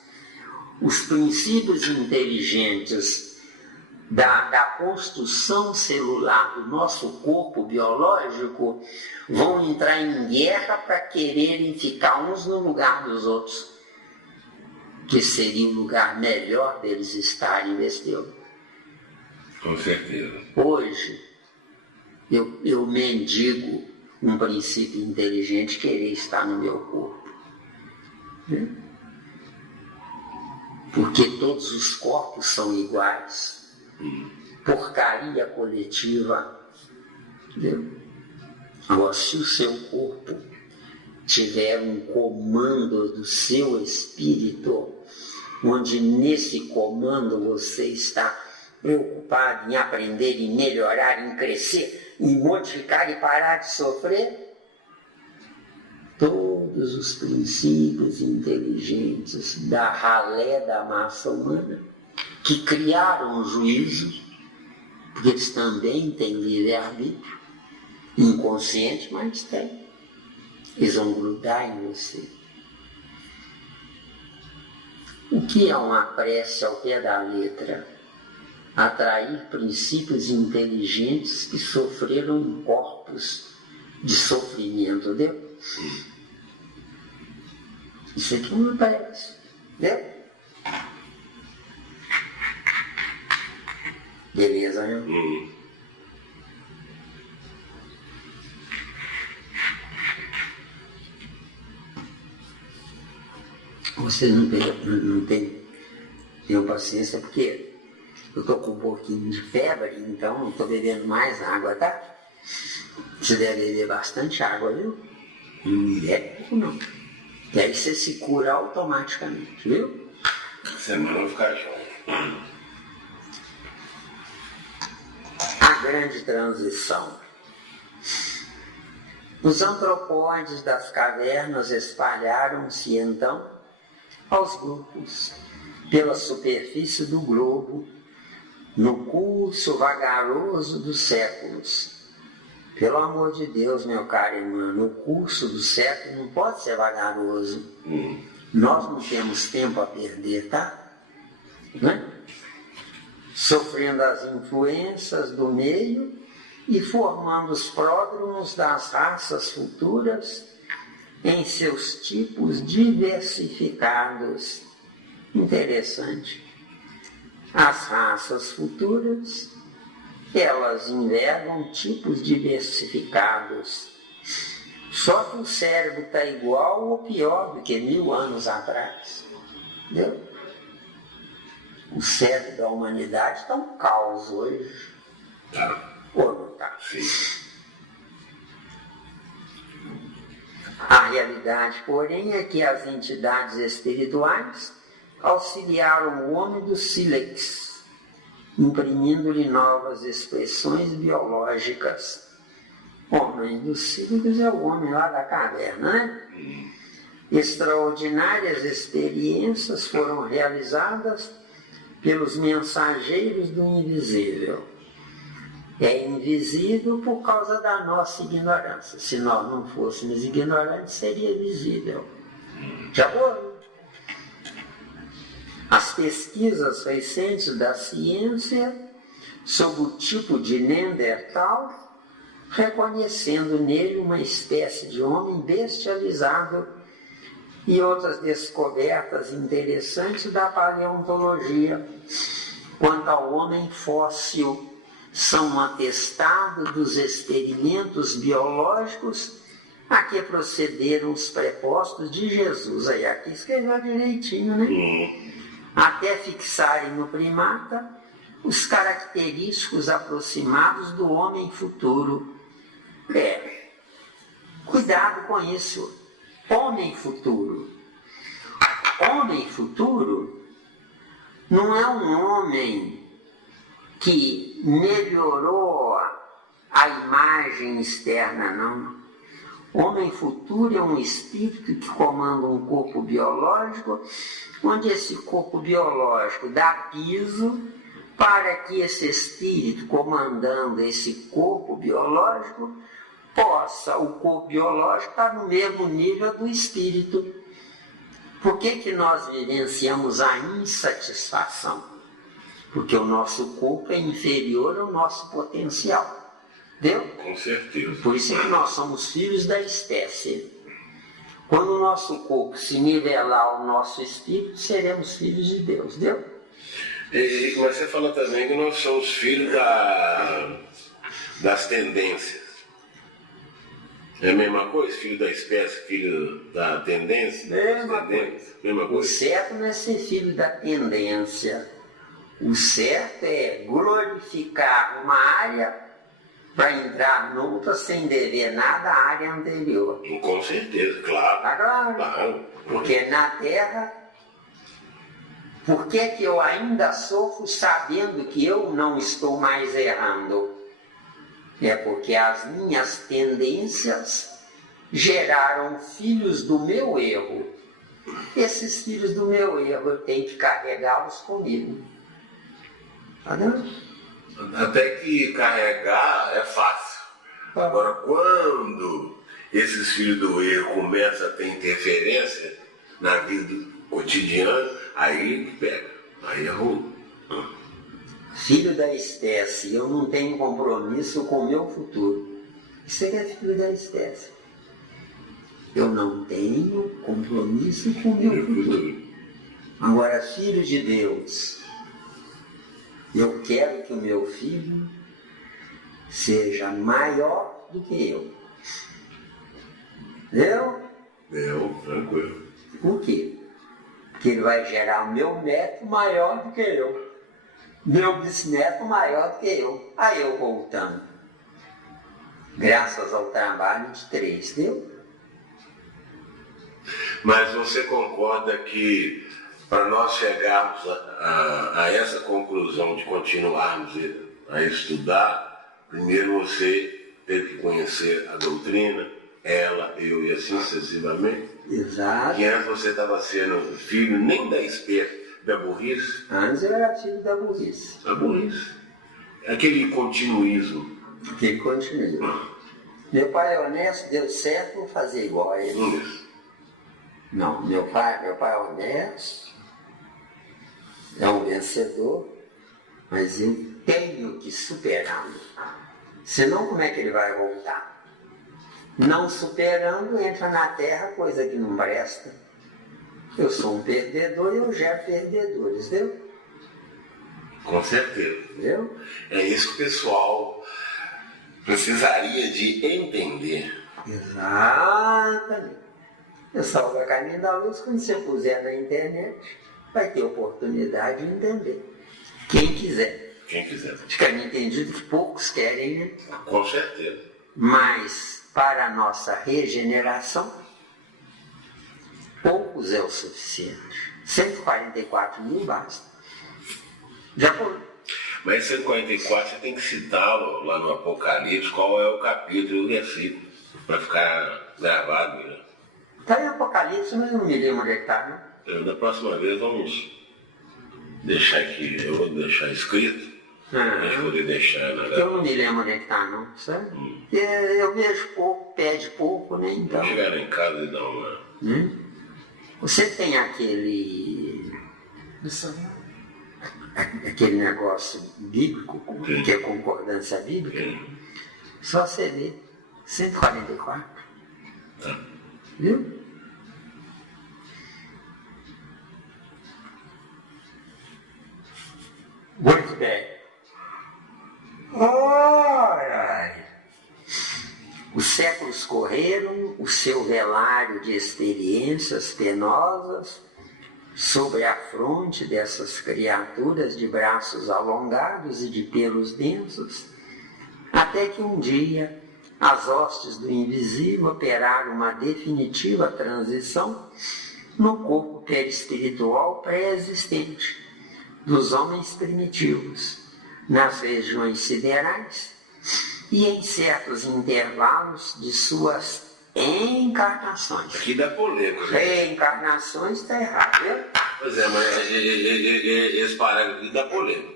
Os princípios inteligentes da construção celular do nosso corpo biológico vão entrar em guerra para quererem ficar uns no lugar dos outros, que seria um lugar melhor deles estarem, entendeu? Com certeza. Hoje, eu mendigo um princípio inteligente querer estar no meu corpo. Porque todos os corpos são iguais. Porcaria coletiva. Entendeu? Agora, se o seu corpo tiver um comando do seu espírito, onde nesse comando você está preocupado em aprender, em melhorar, em crescer, em modificar e parar de sofrer, todos os princípios inteligentes da ralé da massa humana, que criaram o juízo, porque eles também têm livre-arbítrio, inconsciente, mas têm. Eles vão grudar em você. O que é uma prece ao pé da letra? Atrair princípios inteligentes que sofreram em corpos de sofrimento, entendeu? Isso aqui é uma prece, entendeu? Beleza, né? Vocês não têm paciência, porque eu estou com um pouquinho de febre, então estou bebendo mais água, tá? Você deve beber bastante água, viu? Não bebe pouco, não. E aí você se cura automaticamente, viu? Semana eu vou ficar junto. A grande transição. Os antropóides das cavernas espalharam-se então, 'aos grupos, pela superfície do globo, onde nesse comando de no curso vagaroso dos séculos. Pelo amor de Deus, meu caro irmão, no curso dos séculos não pode ser vagaroso. Nós não temos tempo a perder, tá? Né? Sofrendo as influências do meio e formando os pródromos das raças futuras em seus tipos diversificados. Interessante. As raças futuras, elas envergam tipos diversificados. Só que o cérebro está igual ou pior do que 1000 anos atrás. Entendeu? O cérebro da humanidade está um caos hoje. Ou não está? Sim. A realidade, porém, é que as entidades espirituais auxiliaram o homem do sílex, imprimindo-lhe novas expressões biológicas. Homem do sílex é o homem lá da caverna, né? Extraordinárias experiências foram realizadas pelos mensageiros do invisível. É invisível por causa da nossa ignorância. Se nós não fôssemos ignorantes, seria visível. Já foi? As pesquisas recentes da ciência sobre o tipo de Neandertal, reconhecendo nele uma espécie de homem bestializado, e outras descobertas interessantes da paleontologia quanto ao homem fóssil são um atestado dos experimentos biológicos a que procederam os prepostos de Jesus. Aí aqui escreveu direitinho, né? Até fixarem no primata os característicos aproximados do homem futuro. Cuidado com isso. Homem futuro. Homem futuro não é um homem que melhorou a imagem externa, não. Homem futuro é um espírito que comanda um corpo biológico, onde esse corpo biológico dá piso para que esse espírito, comandando esse corpo biológico, o corpo biológico estar no mesmo nível do espírito. Por que nós vivenciamos a insatisfação? Porque o nosso corpo é inferior ao nosso potencial. Entendeu? Com certeza. Por isso é que nós somos filhos da espécie. Quando o nosso corpo se nivelar ao nosso espírito, seremos filhos de Deus. Entendeu? Mas você falou também que nós somos filhos das tendências. É a mesma coisa? Filho da espécie, filho da tendência? Mesma coisa. O certo não é ser filho da tendência. O certo é glorificar uma área para entrar noutra sem dever nada à área anterior. Com certeza, claro. Tá claro? Claro. Porque na Terra, por que eu ainda sofro sabendo que eu não estou mais errando? É porque as minhas tendências geraram filhos do meu erro. Esses filhos do meu erro eu tenho que carregá-los comigo. Tá vendo? Até que carregar é fácil. Agora, quando esses filhos do erro começam a ter interferência na vida cotidiana, aí pega, aí é ruim. Filho da espécie, eu não tenho compromisso com o meu futuro. Isso é filho da espécie. Eu não tenho compromisso com o meu futuro. Agora, filho de Deus, eu quero que o meu filho seja maior do que eu. Entendeu? Tranquilo. Por quê? Porque ele vai gerar o meu neto maior do que eu. Meu bisneto maior do que eu. Aí eu voltando. Graças ao trabalho de 3, viu? Mas você concorda que para nós chegarmos a essa conclusão de continuarmos a estudar, primeiro você teve que conhecer a doutrina, ela, eu e assim sucessivamente? Exato. Que antes você estava sendo filho nem da espécie, da burrice? Antes eu era filho da burrice. A burrice. Aquele continuismo. Que continua. Meu pai é honesto, deu certo, vou fazer igual a ele. Isso. Não, meu pai é honesto, é um vencedor, mas eu tenho que superá-lo. Senão como é que ele vai voltar? Não superando, entra na terra coisa que não presta. Eu sou um perdedor e eu gero perdedores, viu? Com certeza. Viu? É isso que o pessoal precisaria de entender. Exatamente. Eu salvo a caminho da luz, quando você puser na internet, vai ter oportunidade de entender. Quem quiser. Quem quiser. Fica entendido que poucos querem, né? Com certeza. Mas, para a nossa regeneração, poucos é o suficiente. 144 mil basta. Já foi. Mas 144 você tem que citá-lo lá no Apocalipse, qual é o capítulo e o versículo, para ficar gravado. Né? Está em Apocalipse, mas eu não me lembro onde é que está, né? Da próxima vez vamos deixar aqui, eu vou deixar escrito, para a gente poder deixar na Eu não me lembro onde é que está, não, sabe? Eu vejo pouco, pede pouco, né? Então. Vou chegar lá em casa e dar uma... Você tem aquele negócio bíblico, que é concordância bíblica, só você lê 144. Tá. Viu? Muito bem. Ai. Os séculos correram, o seu velário de experiências penosas sobre a fronte dessas criaturas de braços alongados e de pelos densos, até que um dia as hostes do invisível operaram uma definitiva transição no corpo perispiritual pré-existente dos homens primitivos, nas regiões siderais e em certos intervalos de suas encarnações. Aqui dá polêmica. Reencarnações está errado, viu? Pois é, mas esse parágrafo aqui dá polêmica.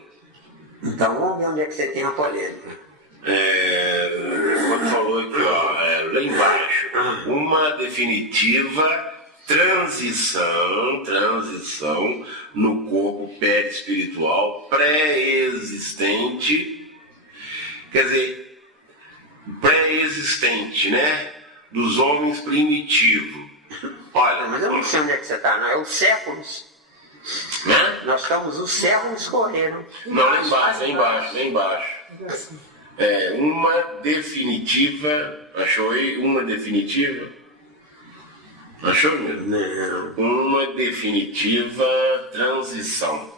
Então vamos ver onde é que você tem a polêmica. Quando falou aqui, ó, lá embaixo, uma definitiva transição no corpo perispiritual pré-existente, quer dizer, pré-existente, né, dos homens primitivos. Olha, Mas eu não sei onde é que você está, não, é os séculos. Né? Nós estamos, os séculos correram. Não, lá embaixo. Uma definitiva, achou aí? Uma definitiva? Achou mesmo? Não. Uma definitiva transição.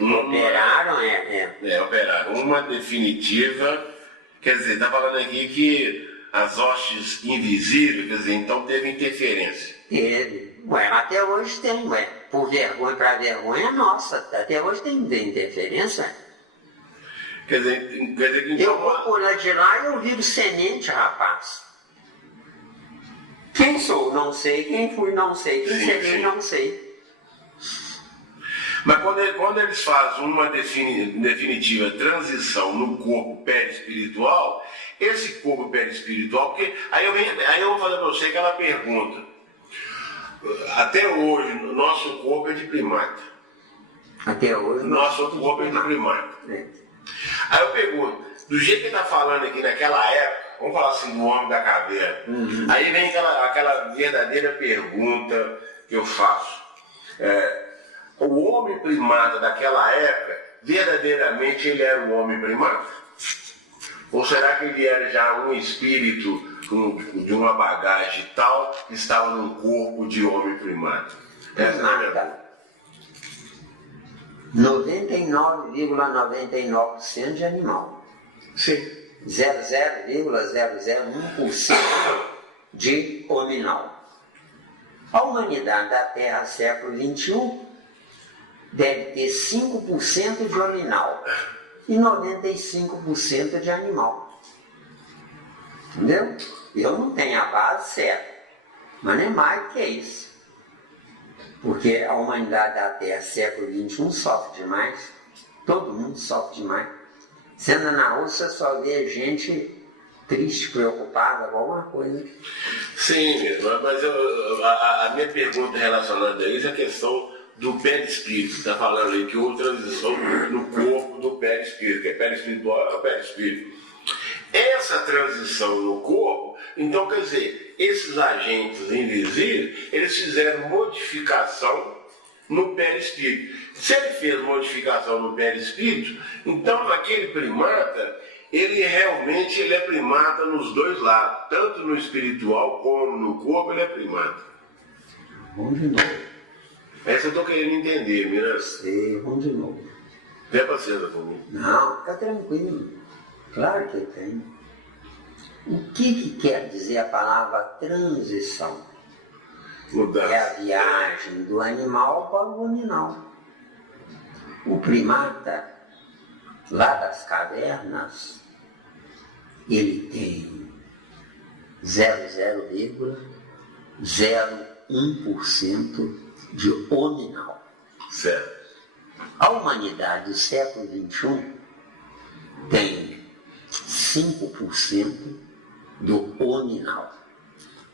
Operaram, Operaram. Uma definitiva, quer dizer, está falando aqui que as hostes invisíveis, quer dizer, então teve interferência. Teve. Ué, até hoje tem, por vergonha para vergonha nossa, até hoje tem interferência. Quer dizer que então... Eu vou por lá de lá e eu viro semente, rapaz. Quem sou? Não sei. Quem fui? Não sei. Quem serei? Não sei. Mas quando eles fazem uma definitiva transição no corpo perispiritual, esse corpo perispiritual, porque aí eu vou fazer para você aquela pergunta. Até hoje, nosso corpo é de primata. Até hoje, nosso corpo é de primata. Aí eu pergunto, do jeito que está falando aqui naquela época, vamos falar assim do homem da caverna, aí vem aquela verdadeira pergunta que eu faço. O homem primata daquela época, verdadeiramente ele era um homem primata? Ou será que ele era já um espírito de uma bagagem tal que estava num corpo de homem primata? Essa é a minha pergunta. 99,99% de animal. Sim. 0,001% de hominal. A humanidade da Terra, século XXI, deve ter 5% de hominal e 95% de animal. Entendeu? Eu não tenho a base certa, mas nem mais que isso. Porque a humanidade da Terra, século XXI, sofre demais. Todo mundo sofre demais. Você anda na rua, você só vê gente triste, preocupada com alguma coisa. Sim, mas a minha pergunta relacionada a isso é a questão do perispírito. Está falando aí que houve transição no corpo do perispírito, que é perispiritual, é o perispírito. Essa transição no corpo, então quer dizer, esses agentes invisíveis, eles fizeram modificação no perispírito. Se ele fez modificação no perispírito, então aquele primata, ele realmente é primata nos dois lados, tanto no espiritual como no corpo, ele é primata. Vamos de novo. Essa eu estou querendo entender, Miranda. Sei, vamos de novo. Tem paciência comigo. Não, fica tranquilo. Claro que tem. O que quer dizer a palavra transição? Mudança. É a viagem do animal para o nominal. O primata, lá das cavernas, ele tem 0,01% de hominal. Certo. A humanidade do século XXI tem 5% do hominal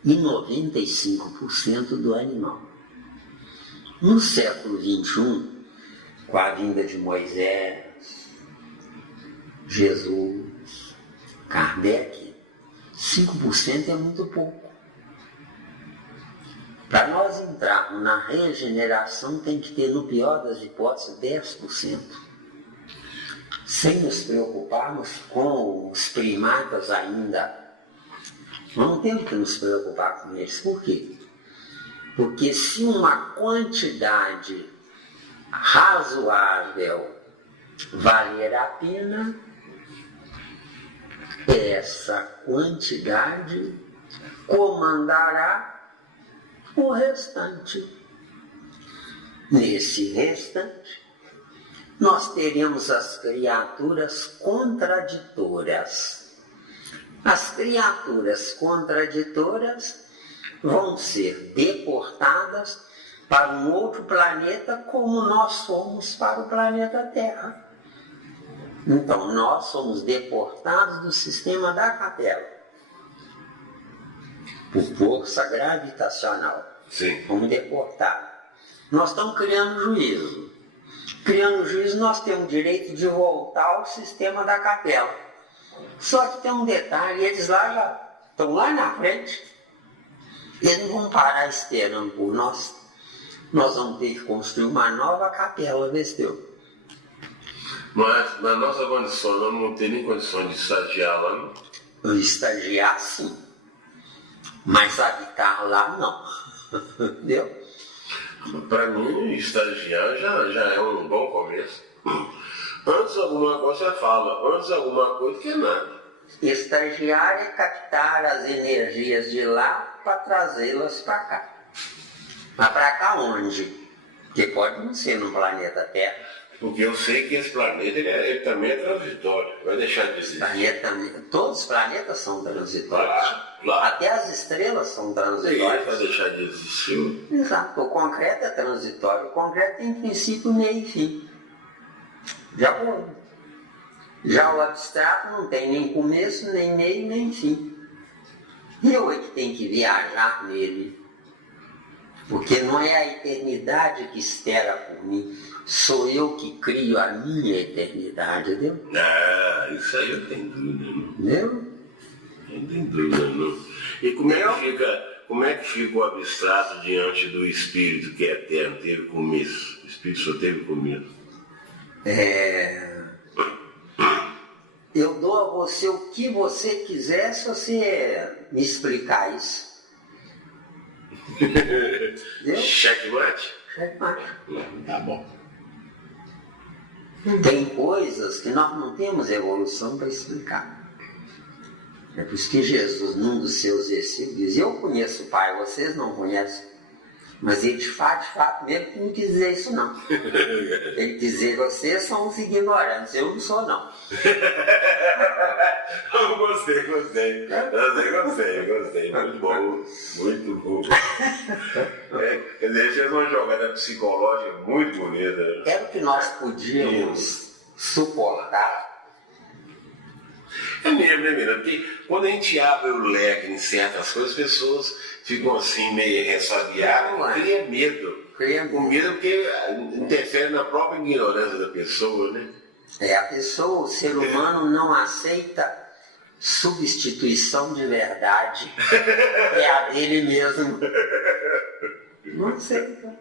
e 95% do animal. No século XXI, com a vinda de Moisés, Jesus, Kardec, 5% é muito pouco. Para nós entrarmos na regeneração, tem que ter, no pior das hipóteses, 10%. Sem nos preocuparmos com os primatas ainda. Não temos que nos preocupar com eles. Por quê? Porque se uma quantidade razoável valer a pena, essa quantidade comandará o restante. Nesse restante, nós teremos as criaturas contraditórias. As criaturas contraditórias vão ser deportadas para um outro planeta, como nós somos para o planeta Terra. Então, nós somos deportados do sistema da capela, por força gravitacional. Sim. Fomos deportados. Nós estamos criando juízo. Criando juízo, nós temos o direito de voltar ao sistema da capela. Só que tem um detalhe, eles lá já estão lá na frente. Eles não vão parar esperando por nós. Nós vamos ter que construir uma nova capela, Vesteu. Mas na nossa condição, nós não vamos ter nem condição de estagiar lá, não? Estagiar sim, mas habitar lá não. Entendeu? Para mim, estagiar já é um bom começo. Antes alguma coisa você fala, antes alguma coisa que é nada. Estagiar é captar as energias de lá para trazê-las para cá. Mas para cá onde? Porque pode não ser no planeta Terra. Porque eu sei que esse planeta ele também é transitório, vai deixar de existir. Todos os planetas são transitórios. Claro. Até as estrelas são transitórias. Vai deixar de existir. Exato. O concreto é transitório. O concreto tem princípio, meio e fim. Já o abstrato não tem nem começo, nem meio, nem fim. Eu é que tenho que viajar nele. Porque não é a eternidade que espera por mim. Sou eu que crio a minha eternidade, entendeu? Ah, isso aí eu tenho dúvida, não. Entendeu? Não tenho dúvida, não. E como é que fica o abstrato diante do espírito que é eterno, teve começo? O espírito só teve começo. Eu dou a você o que você quiser se você me explicar isso. Entendeu? Checkmate? Checkmate. Tá bom. Tem coisas que nós não temos evolução para explicar. É por isso que Jesus, num dos seus versículos, diz: eu conheço o Pai, vocês não conhecem. Mas ele de fato mesmo que não quis dizer isso não. Ele quis dizer, vocês são uns ignorantes, eu não sou não. Gostei. Muito bom. Quer dizer, ele fez uma jogada psicológica muito bonita. Era o que nós podíamos suportar. É mesmo, né, menina? Porque quando a gente abre o leque em certas coisas, as pessoas ficam assim meio ressabiadas, cria medo. Com medo porque interfere na própria ignorância da pessoa, né? A pessoa, o ser humano não aceita substituição de verdade. É a dele mesmo. Não aceita.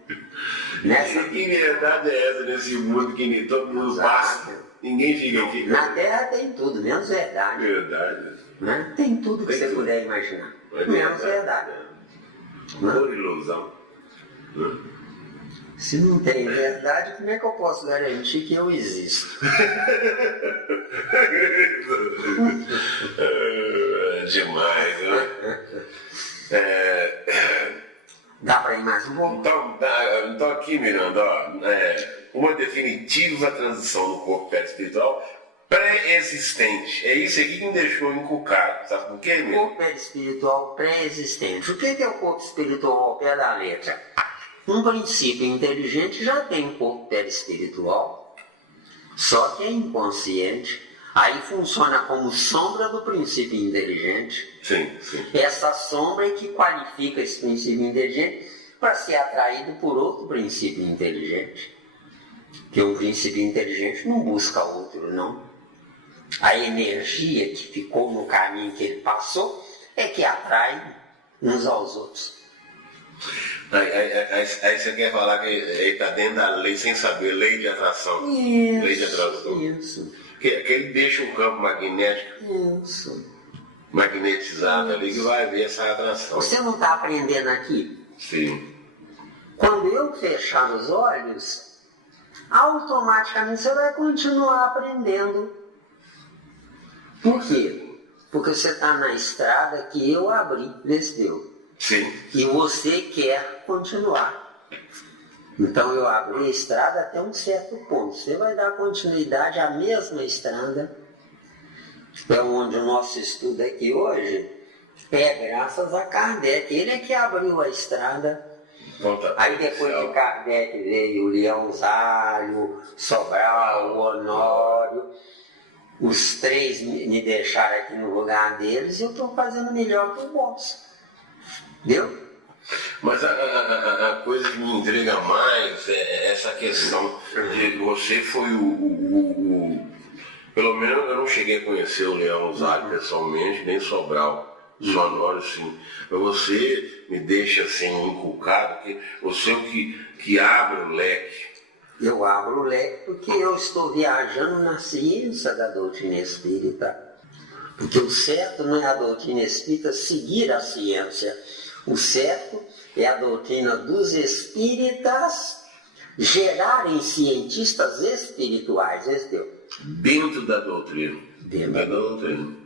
Que verdade é essa nesse mundo que todo mundo passa? Ninguém fica aqui. Na Terra tem tudo, menos verdade. Verdade. Né? Tem tudo que você puder imaginar. Menos verdade. Por ilusão. Se não tem verdade, como é que eu posso garantir que eu existo? Demais, né? Dá para ir mais um pouco? Então aqui, Miranda, uma definitiva transição no corpo perispiritual pré-existente. É isso aqui que me deixou encucado. Sabe por quê, Miranda? Corpo perispiritual pré-existente. O que é o corpo espiritual ao pé da letra? Um princípio inteligente já tem um corpo perispiritual, só que é inconsciente. Aí funciona como sombra do princípio inteligente. Sim. Essa sombra é que qualifica esse princípio inteligente para ser atraído por outro princípio inteligente. Porque um princípio inteligente não busca outro, não. A energia que ficou no caminho que ele passou é que atrai uns aos outros. Aí você quer falar que ele está dentro da lei sem saber, lei de atração. Isso, lei de atração. Isso. Que ele deixa um campo magnético magnetizado ali que vai haver essa atração. Você não está aprendendo aqui? Sim. Quando eu fechar os olhos, automaticamente você vai continuar aprendendo. Por quê? Porque você está na estrada que eu abri, deu. Sim. E você quer continuar. Então eu abri a estrada até um certo ponto. Você vai dar continuidade à mesma estrada. É onde o nosso estudo aqui hoje é graças a Kardec. Ele é que abriu a estrada. Aí depois de Kardec veio o Leãozário, Sobral, o Honório. Os três me deixaram aqui no lugar deles e eu estou fazendo melhor que o bolso. Entendeu? Mas a coisa que me intriga mais é essa questão de você foi pelo menos eu não cheguei a conhecer o Leãozário pessoalmente, nem Sobral, Sonoro sim. Mas você me deixa assim inculcado, que você é o que abre o leque. Eu abro o leque porque eu estou viajando na ciência da doutrina espírita. Porque o certo não é a doutrina espírita seguir a ciência. O certo é a doutrina dos espíritas gerarem cientistas espirituais. Dentro da doutrina. Dentro da doutrina.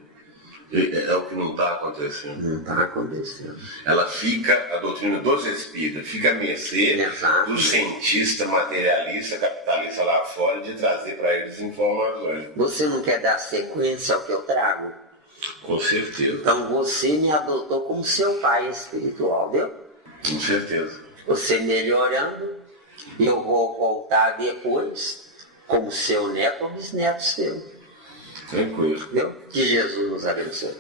É o que não está acontecendo. Não está acontecendo. Ela fica, a doutrina dos espíritas, fica a mercê do cientista materialista, capitalista lá fora, de trazer para eles informações. Você não quer dar sequência ao que eu trago? Com certeza. Então você me adotou como seu pai espiritual, viu? Com certeza. Você melhorando, eu vou voltar depois como seu neto ou bisneto seu. Tranquilo. Viu? Que Jesus nos abençoe.